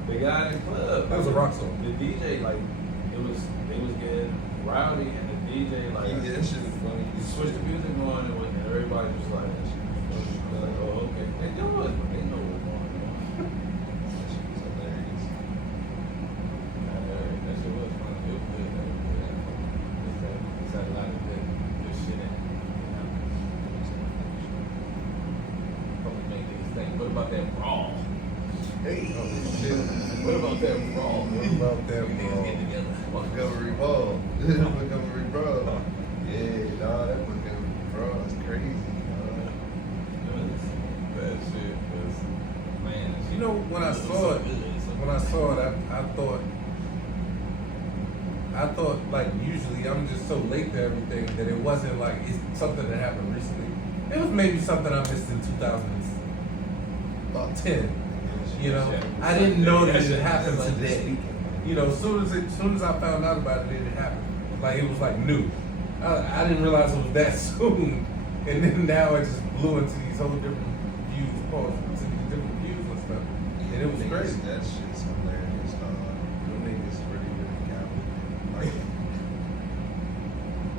The guy in the club. That was a rock song. The DJ, like, it was Rowdy and the DJ, like, Yeah, that shit is funny. you switch the music on and when everybody just like, like, oh, okay. They know it, but they know what's going on. That shit was hilarious. That shit was fun. It was good. It's had a lot of good shit in it. Probably make niggas think. What about that brawl? Hey. What about that brawl? What about that Niggas brawl? get together. Montgomery Ball. Montgomery Ball. Yeah, nah, that Montgomery Ball is crazy. That shit was, man. You know, when I saw it, I thought like usually I'm just so late to everything that it wasn't like it's something that happened recently. It was maybe something I missed in 2010. You know, I didn't know that it happened today. You know, as soon as I found out about it, it happened. Like it was like new. I didn't realize it was that soon, and then now it just blew into these whole different views, into these different views and stuff, and it was crazy. That shit's hilarious, dog. Them niggas really got with it. Like,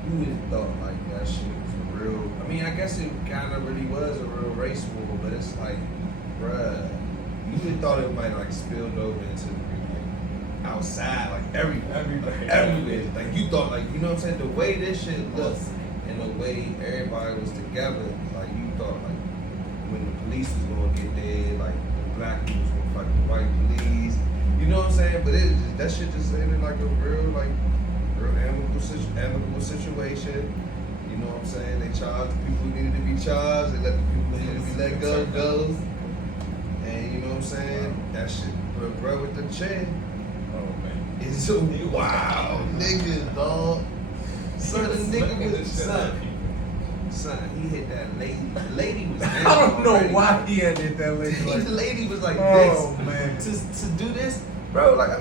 who would have thought like that shit was a real? I mean, I guess it kind of really was a real race war, but it's like, bruh, you would have thought it might like spilled over into the outside, like everywhere. Like you thought, like, you know what I'm saying? The way this shit looked and the way everybody was together, like you thought, like when the police was gonna get there, like the black people was gonna fight the white police. You know what I'm saying? But that shit just ended like a real amicable situation. You know what I'm saying? They charged the people who needed to be charged. They let the people who needed to be let go. And you know what I'm saying? That shit, bro, with the chin. It's a wow nigga, dog. Son, the nigga was son, he hit that lady. The lady was I don't know why he had hit that lady. Like, the lady was like oh, this. Man. To do this, bro. Like I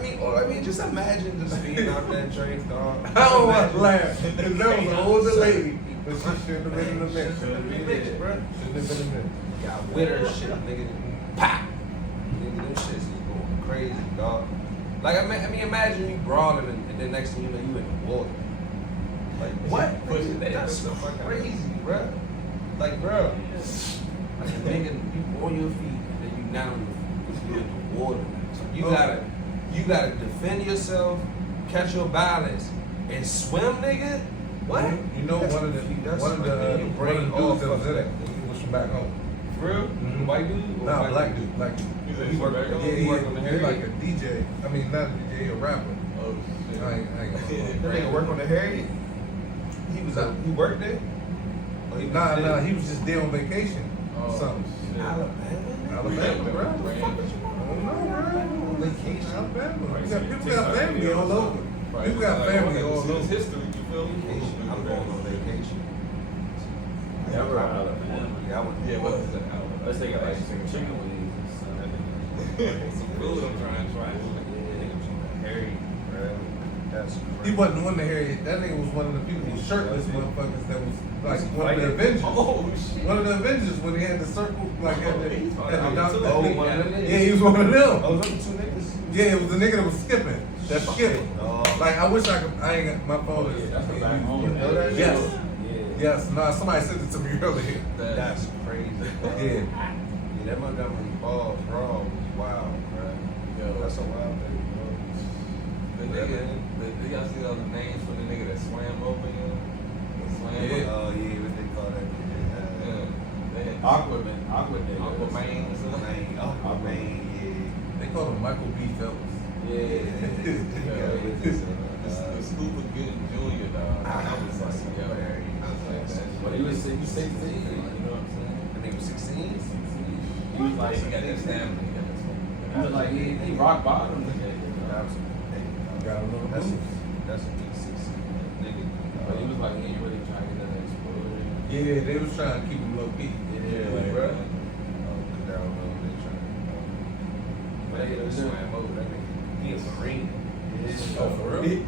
mean, just imagine just being out that drink, dog. I don't want to laugh because that was an older lady, but she shouldn't have been in the mix. Shouldn't have been in the mix, bro. Shouldn't have been in the mix. Got with her shit, nigga. Pop. Nigga, them shits is going crazy, dog. Like I mean, imagine you brawling and then next thing you know you in the water. Like what? That's so crazy, bro. Like, bro, like nigga, you on your feet and then you now you in the water. So you gotta defend yourself, catch your balance, and swim, nigga. What? You know, one of the dudes that was in it was from back home. For real? Mm-hmm. White dude? Nah, black dude. He worked back home? He worked on the hair. He like a DJ. I mean, not a DJ, a rapper. Oh shit. I ain't That nigga work on the Harriet? He worked there? Nah, he was just there on vacation or Oh, something. shit. Alabama, bro. What the fuck is you on? No, bro. Vacation, Alabama. People got family all over. People got family all over. It's history, you feel me? I'm going on vacation. Yeah, we're out of Alabama. Yeah, what is it? Let's take like some chicken wings and stuff. Some food I'm trying to try. Harry, bro. That's He crazy. wasn't on the hair. That nigga was one of the people, shirtless motherfuckers that was like one of the Avengers. Oh shit. One of the Avengers when he had the circle, like at the doctor. Oh, one of them? Yeah, he was one of them. Oh, those are two niggas? Yeah, it was the nigga that was skipping. That skipping. Oh. Like I wish I could. I ain't got my phone. Oh, yeah, that's a back home. You know that? Yes. Yeah. Yes. Nah, somebody sent it to me earlier. That's crazy. Bro. Yeah. That Montgomery Ball brawl was wild, bro. Yo, That's a wild thing, bro. the nigga, y'all see all the names for the nigga that swam over him? Swam Yeah. over? Oh yeah, what they call that? Yeah. They had Aquaman. Aquaman or something. Aquaman, They call him Michael B. Phelps. yeah. The Scuba Gooding Jr. dog. I was like, yo, But he was 16, you know what I'm saying? And he was 16? He was like, he got that stamina. he was like, he rock bottom. Got a little That's boost. a big 16 nigga. But he was like, he ain't really trying to get that exposure. Yeah, they was trying to keep him low key. Yeah, Like, bro. But he swam over that nigga. He a Marine. Oh, for real?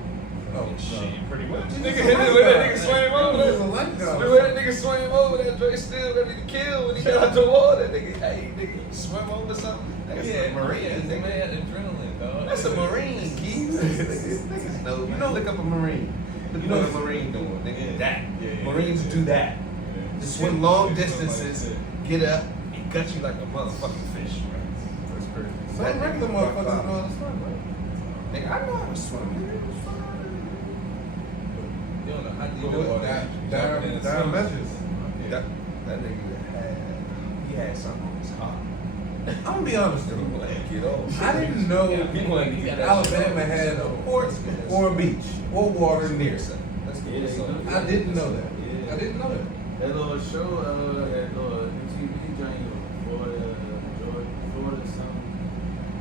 Oh, Shit, pretty much. Nigga hit it with that nigga swam over He was a that. lifeguard. The way that nigga swam over that Dre still ready to kill when he got out the water. Nigga, hey, nigga, you swim over something? That's a Marine, They nigga. had adrenaline, dog. That's a Marine, Keith. Niggas know. You know, look up a Marine. Look You what know- a Marine doing, nigga. That. Yeah. Marines do that. Yeah. They swim long Shit, distances, like get up, and gut you like a motherfucking fish. That's crazy. Some That regular nigga motherfuckers fucked know up. how to swim, right? Nigga, I know how to swim, nigga. You don't know how deep But the what, water that- is. You that- jump in and that swim. measures. That nigga had something on his heart. I'm gonna be honest with you. Like, get off. I didn't know Yeah, people like, you got that Alabama shit. had a port or a beach or water near. Let's Yeah, get this you on. know. I didn't know that. Yeah. I didn't know that. That little show, that little MTV joint, Florida, Georgia, Florida something.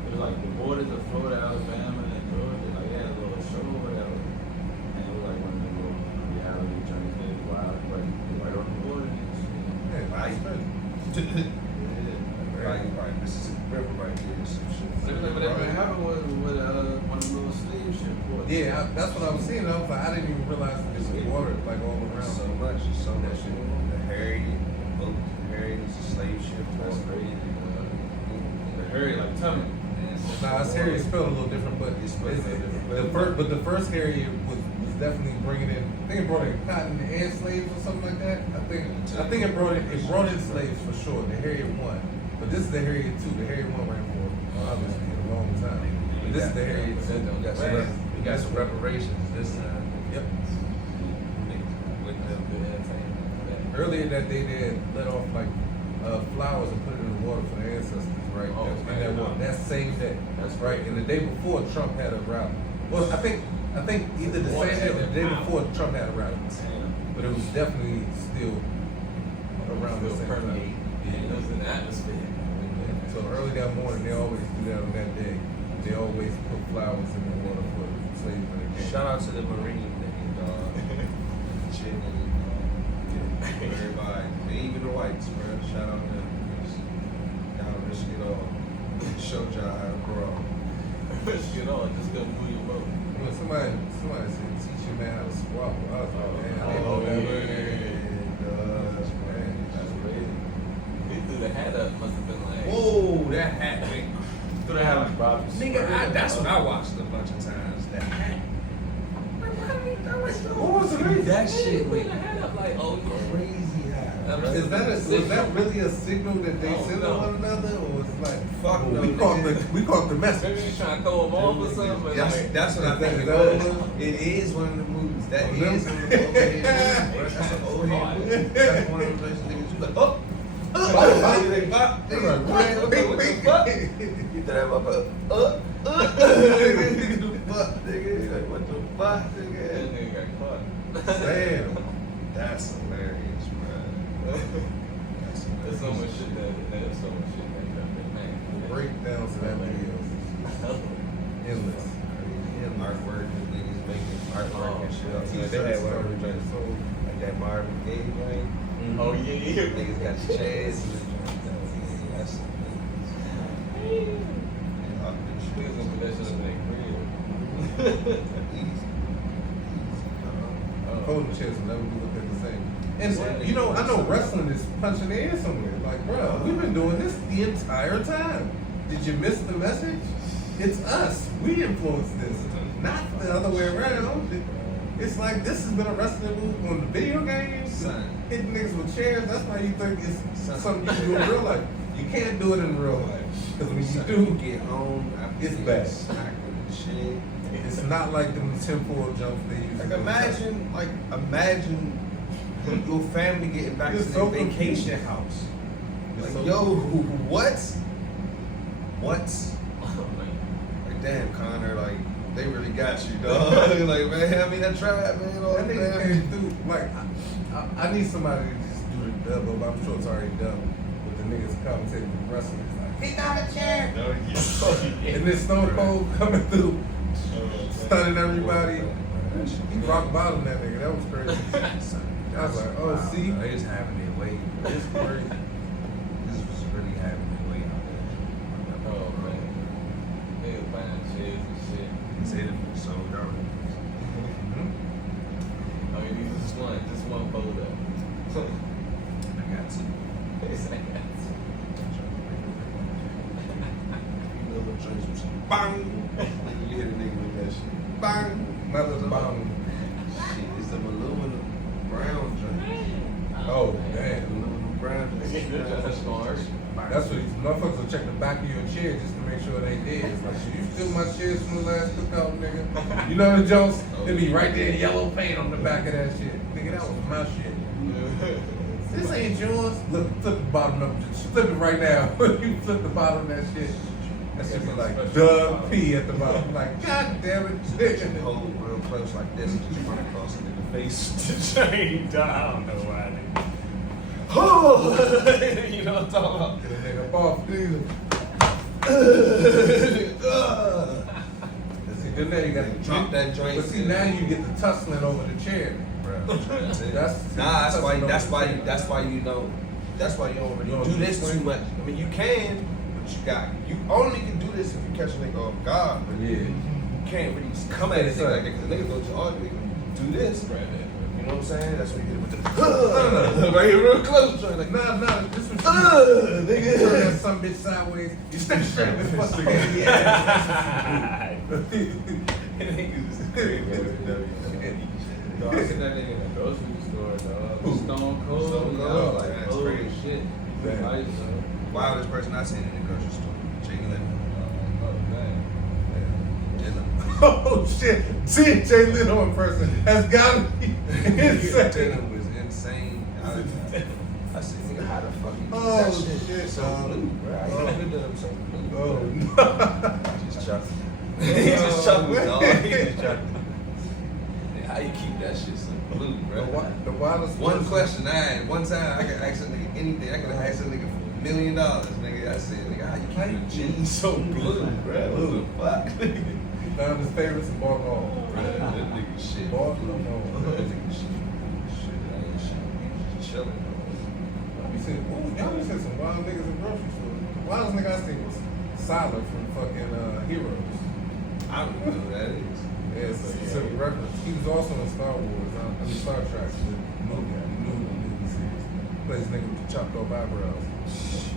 It was like the borders of Florida, Alabama, and Georgia. Like they had a little show or whatever. And it was like one of the little reality joints that wild, right on the border and shit. Yeah, Right. Yeah. Right, Mississippi River right here or some shit. But that happened with one of the little slave ship ports. Yeah, that's what I was seeing. I was like, I didn't even realize there was water like all around. So much. The Harriet, boat, Harriet is a slave ship. That's crazy. The Harry, like, tell me. Nah, it's Harriet spelled a little different, but It's spelled a little different. the first Harriet was definitely bringing in. I think it brought in cotton and slaves or something like that. I think it brought in slaves for sure. The Harriet 1, but this is the Harriet 2. The Harriet 1 ran for obviously a long time. But this is the Harriet 2. We got some reparations this time. Yep. With them. Earlier that day, they had let off like flowers and put it in the water for the ancestors, right? Oh, And okay. that same day. That's right. And the day before, Trump had a rally. Well, I think either the same day or the day before, Trump had a rally. But it was definitely still around the Still same time. permeate. Yeah, it was in the atmosphere. So early that morning, they always do that on that day. They always put flowers in the water for slaves when they came. Shout out to the Marine niggas, dog. Shit, niggas, dog. Everybody, even the whites, bro. Shout out to them. Y'all risk it all. Showed y'all how to grow. Shit on, just go move your boat. When somebody said, teach your man how to squabble. I was like, man, they know that. Man, That's crazy. He threw the hat up, must have been like, Whoa, that hat, man. Could have had like Bobby. Nigga, that's what I watched a bunch of times. That hat. What was the reason? That man, he shit threw went the hat up like, oh yeah. crazy hat. Was that really a signal that they Oh, sent no. to one another, or was it like, Fuck well, no, we caught the Maybe message? he's trying to throw him off or something. That's what I think it That was. was- It is one of the movies. That Oh, is no. one of the old head movies, bro. That's an old head movie. That's one of those niggas you like, oh, nigga, bop, nigga, what the fuck? You throw him up, nigga, do fuck, nigga. He's like, what the fuck, That nigga? nigga got caught. Damn. That's hilarious, bro. That's There's so hilarious. much shit there's so much shit that man. Breakdowns to that video. Endless. Artwork, the niggas making artwork and shit. T-shirts They had one of started them getting joints, sold. like that Marvin Gaye joint. Oh yeah. Niggas got the chairs and the joint. That's Niggas gonna put that shit in their crib. easy. Folding chairs will never be looked at the same. And you know, I know wrestling is punching the air somewhere. Like, bro, we've been doing this the entire time. Did you miss the message? It's us. We influenced this, not the other way around. It's like this has been a wrestling move on the video games, Son. hitting niggas with chairs. That's why you think it's Son. something you can do in real life. You can't do it in real life because when you do, Get home after It's getting bad. smacked with the shit. it's not like them 10-4 jumps they use. Like imagine your family getting back You're to so their vacation confused. house. Like, So- yo, what? What? Oh man. Like, damn, Connor, like, they really got you, dog. Like, man, I mean, I tried, man. All That the nigga damn. came through. Like, I need somebody to just do the dub, but I'm sure it's already done with the niggas commentating with wrestling. It's like, he got a chair. And then Stone Cold coming through, stunning everybody. He rock bottom that nigga. That was crazy. I was like, oh, see? They just having their way. It's crazy. This was really having their way out there. Oh man. Niggas buying chairs and shit. He said it was so dark. I mean, these is just one folder. I got to. You know the joints was bang. You hit a nigga with that shit. Bang. Mother's bomb. Shit. back of your chair just to make sure they dead. It's like, shit, you steal my chairs from the last cookout, nigga. You know the jokes? It be right there, yellow paint on the back of that shit. Nigga, that was my shit. This ain't yours. Look, flip the bottom up. Just flip it right now. You flip the bottom of that shit. That shit be like Doug P at the bottom. Like, God damn it. Hold real close like this and just run across it in the face. I don't know why. Oh, you know what I'm talking about? Get a nigga off, please. See, then now you got to Drop that joint. But see, now you get the tussling over the chair. That's why you don't really do this too much. I mean, you can, but you only can do this if you catch a nigga off guard. But Yeah. you can't really just come at a nigga like that because niggas go to all they can do this. Right. You know what I'm saying? That's what you get with the right here, real close. Like, Nah, this was nigga. turn that some bitch sideways. You stay straight the fuck yeah. Yo, I seen that nigga in the grocery store, dog. Who? Stone Cold. Stone I Cold, was like, that's holy crazy. shit. Man. Life, dog. Wildest person I seen in the grocery store. Jalen. Oh, man. Oh shit! Seeing Jay Leno in person has got to be insane. Jalen was insane. I said, nigga, how the fuck you do Oh, that shit? shit, So dog. blue, bro. I ain't never been done so blue. Oh no! Just chuckled. He just chuckled, dog. He just chuckled. How you keep that shit so blue, bro? The wildest One question I had, one time I could ask a nigga anything. I could have asked a nigga for $1 million, nigga. I said, nigga, how you keep your jeans so blue, bro? What the fuck? Found his favorites in Baltimore. Bro, that nigga shit. Baltimore. That nigga shit. Shit, that nigga shit. Chilling, We said, ooh, y'all be seeing some wild niggas in grocery stores. The wildest nigga I seen was Siler from fucking Heroes. I don't even know who that is. Yeah, it's a specific reference. He was also in Star Wars, Star Trek, the movie series. Plays nigga with the chopped off eyebrows.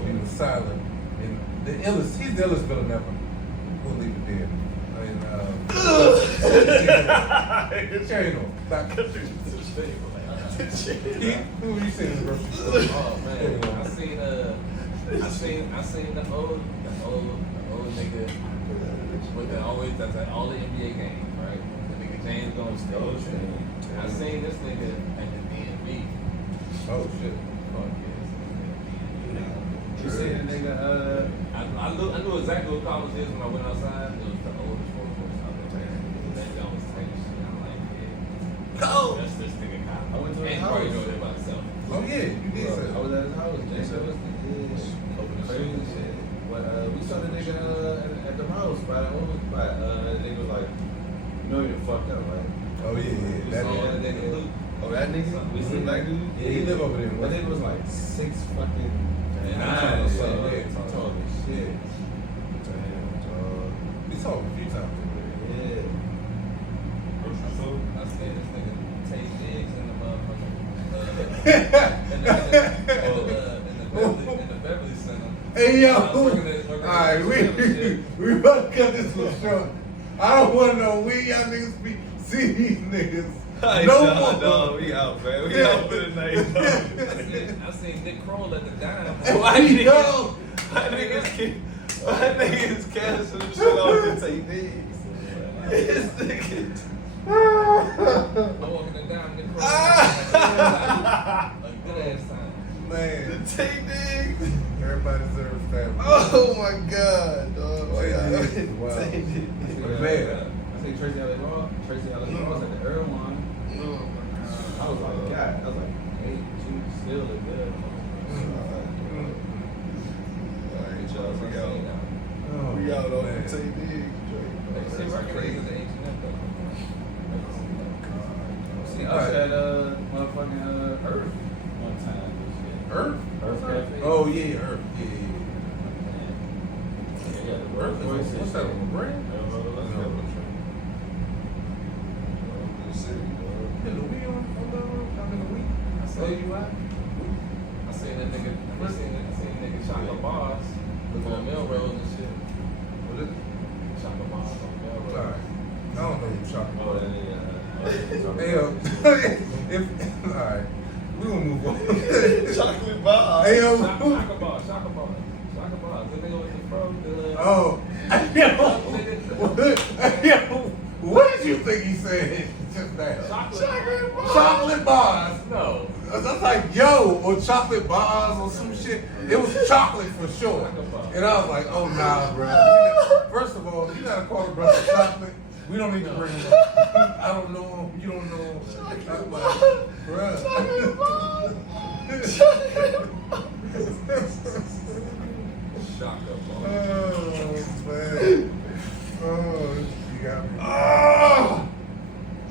He was silent. And he's the illest villain ever. We'll leave it there. I mean, Channel. Who you seen in the grocery store? Oh man, I seen the old nigga with the always that's at all the NBA games, right? The nigga James Golden State. I seen this nigga at the DMV. Oh shit. Fuck You see the nigga, yes. I knew exactly what college is when I went outside. It was the oldest workforce out there. That Jones type shit. I'm like, yeah. Oh! That's this nigga college. I went to his And probably house. know that about himself. Oh yeah, you did say I that. was at his house. Jay said, crazy shit. But we saw the nigga at the house by the old spot. The nigga was like, you know you're fucked up, right? Oh yeah, yeah. We That saw nigga. that nigga Luke. Oh, that nigga? We seen that dude? Yeah, he live over there. That nigga was like 6 fucking Nine, so yeah. tall as shit. Damn, dog. We saw him a few times. Yeah. I seen this nigga take digs in the motherfucking in the Beverly Center. Hey yo! I was working at- Alright, we about to cut this one short. I don't want to know where y'all niggas be. See these niggas. No more. No, we out, man. We out for the night. I seen Nick Kroll at the dime. Why Yo! niggas cancel the shit off to take these? This nigga. I walk in the dime, Nick Kroll. A good ass time. Man, Take these. everybody deserves family. Oh my god, dog. Wow. Take these. Man. I see Tracy Ellis Ross at the Irvine. I was like, God, I was like, hey, she still look good. Alright, y'all, we out. Oh, We out on man. Take these. They working at the H&M though. See us at motherfucking Earth one time. and shit. Earth? Earth Cafe. Oh yeah, Earth. Yeah. Yeah, the Earth is voices. what's that, a brand? Yeah, the weed on the I'm in the weed. I seen that nigga. I seen nigga Chaka Bars on Melrose and shit. What is it? Chaka Bars on Melrose. Alright. I don't know who chocolate. Oh, yeah. Hey yo, if alright, we gonna move on. Chocolate bar. Hey yo, Chaka Bars. Chocolate bars. The nigga with the fro. Oh, what did you think he said just now? Chocolate bars. Chocolate bars. No. I was like, yo, or chocolate bars or some shit. It was chocolate for sure. And I was like, oh, nah, bro. First of all, you gotta call the brother chocolate. We don't need to bring him up. I don't know him. You don't know him. Chocolate bars. Bro. Chocolate bars. Chocolate bars. Oh, man. Oh, you got me. Oh,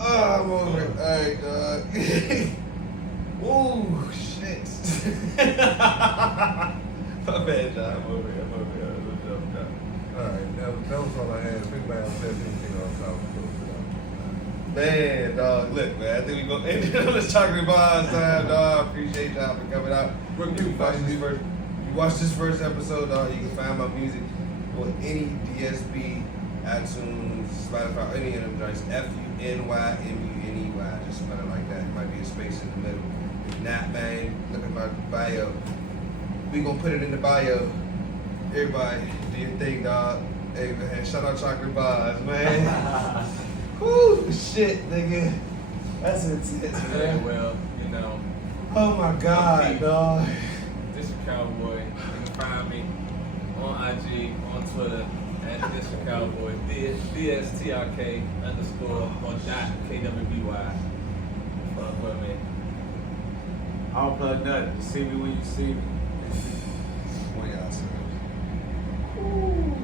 I'm over it. All right, God. Ooh, shit. My bad, John. I'm over here. All right, that was all I had. If anybody else says anything else, I'll close it Man, dog, look, man. I think we gonna end it on this chocolate bars time, dog. Appreciate y'all for coming out. You watch this first episode, dog. You can find my music on any DSP, iTunes, Spotify, any of them joints. FUNYMUNEY. Just spell it like that. It might be a space in the middle. If not, man, look at my bio. We gonna put it in the bio. Everybody, do your thing, dog. Hey, man, shout out Chocolate Bars, man. Whoo, shit, nigga. That's intense, Yeah, man. well, you know. Oh my God, dog. This is Cowboy. You can find me on IG, on Twitter, at This is Cowboy. DSTRK _ on .KWBY. Fuck with me. I don't plug nothing. You see me when you see me. What y'all say? Ooh.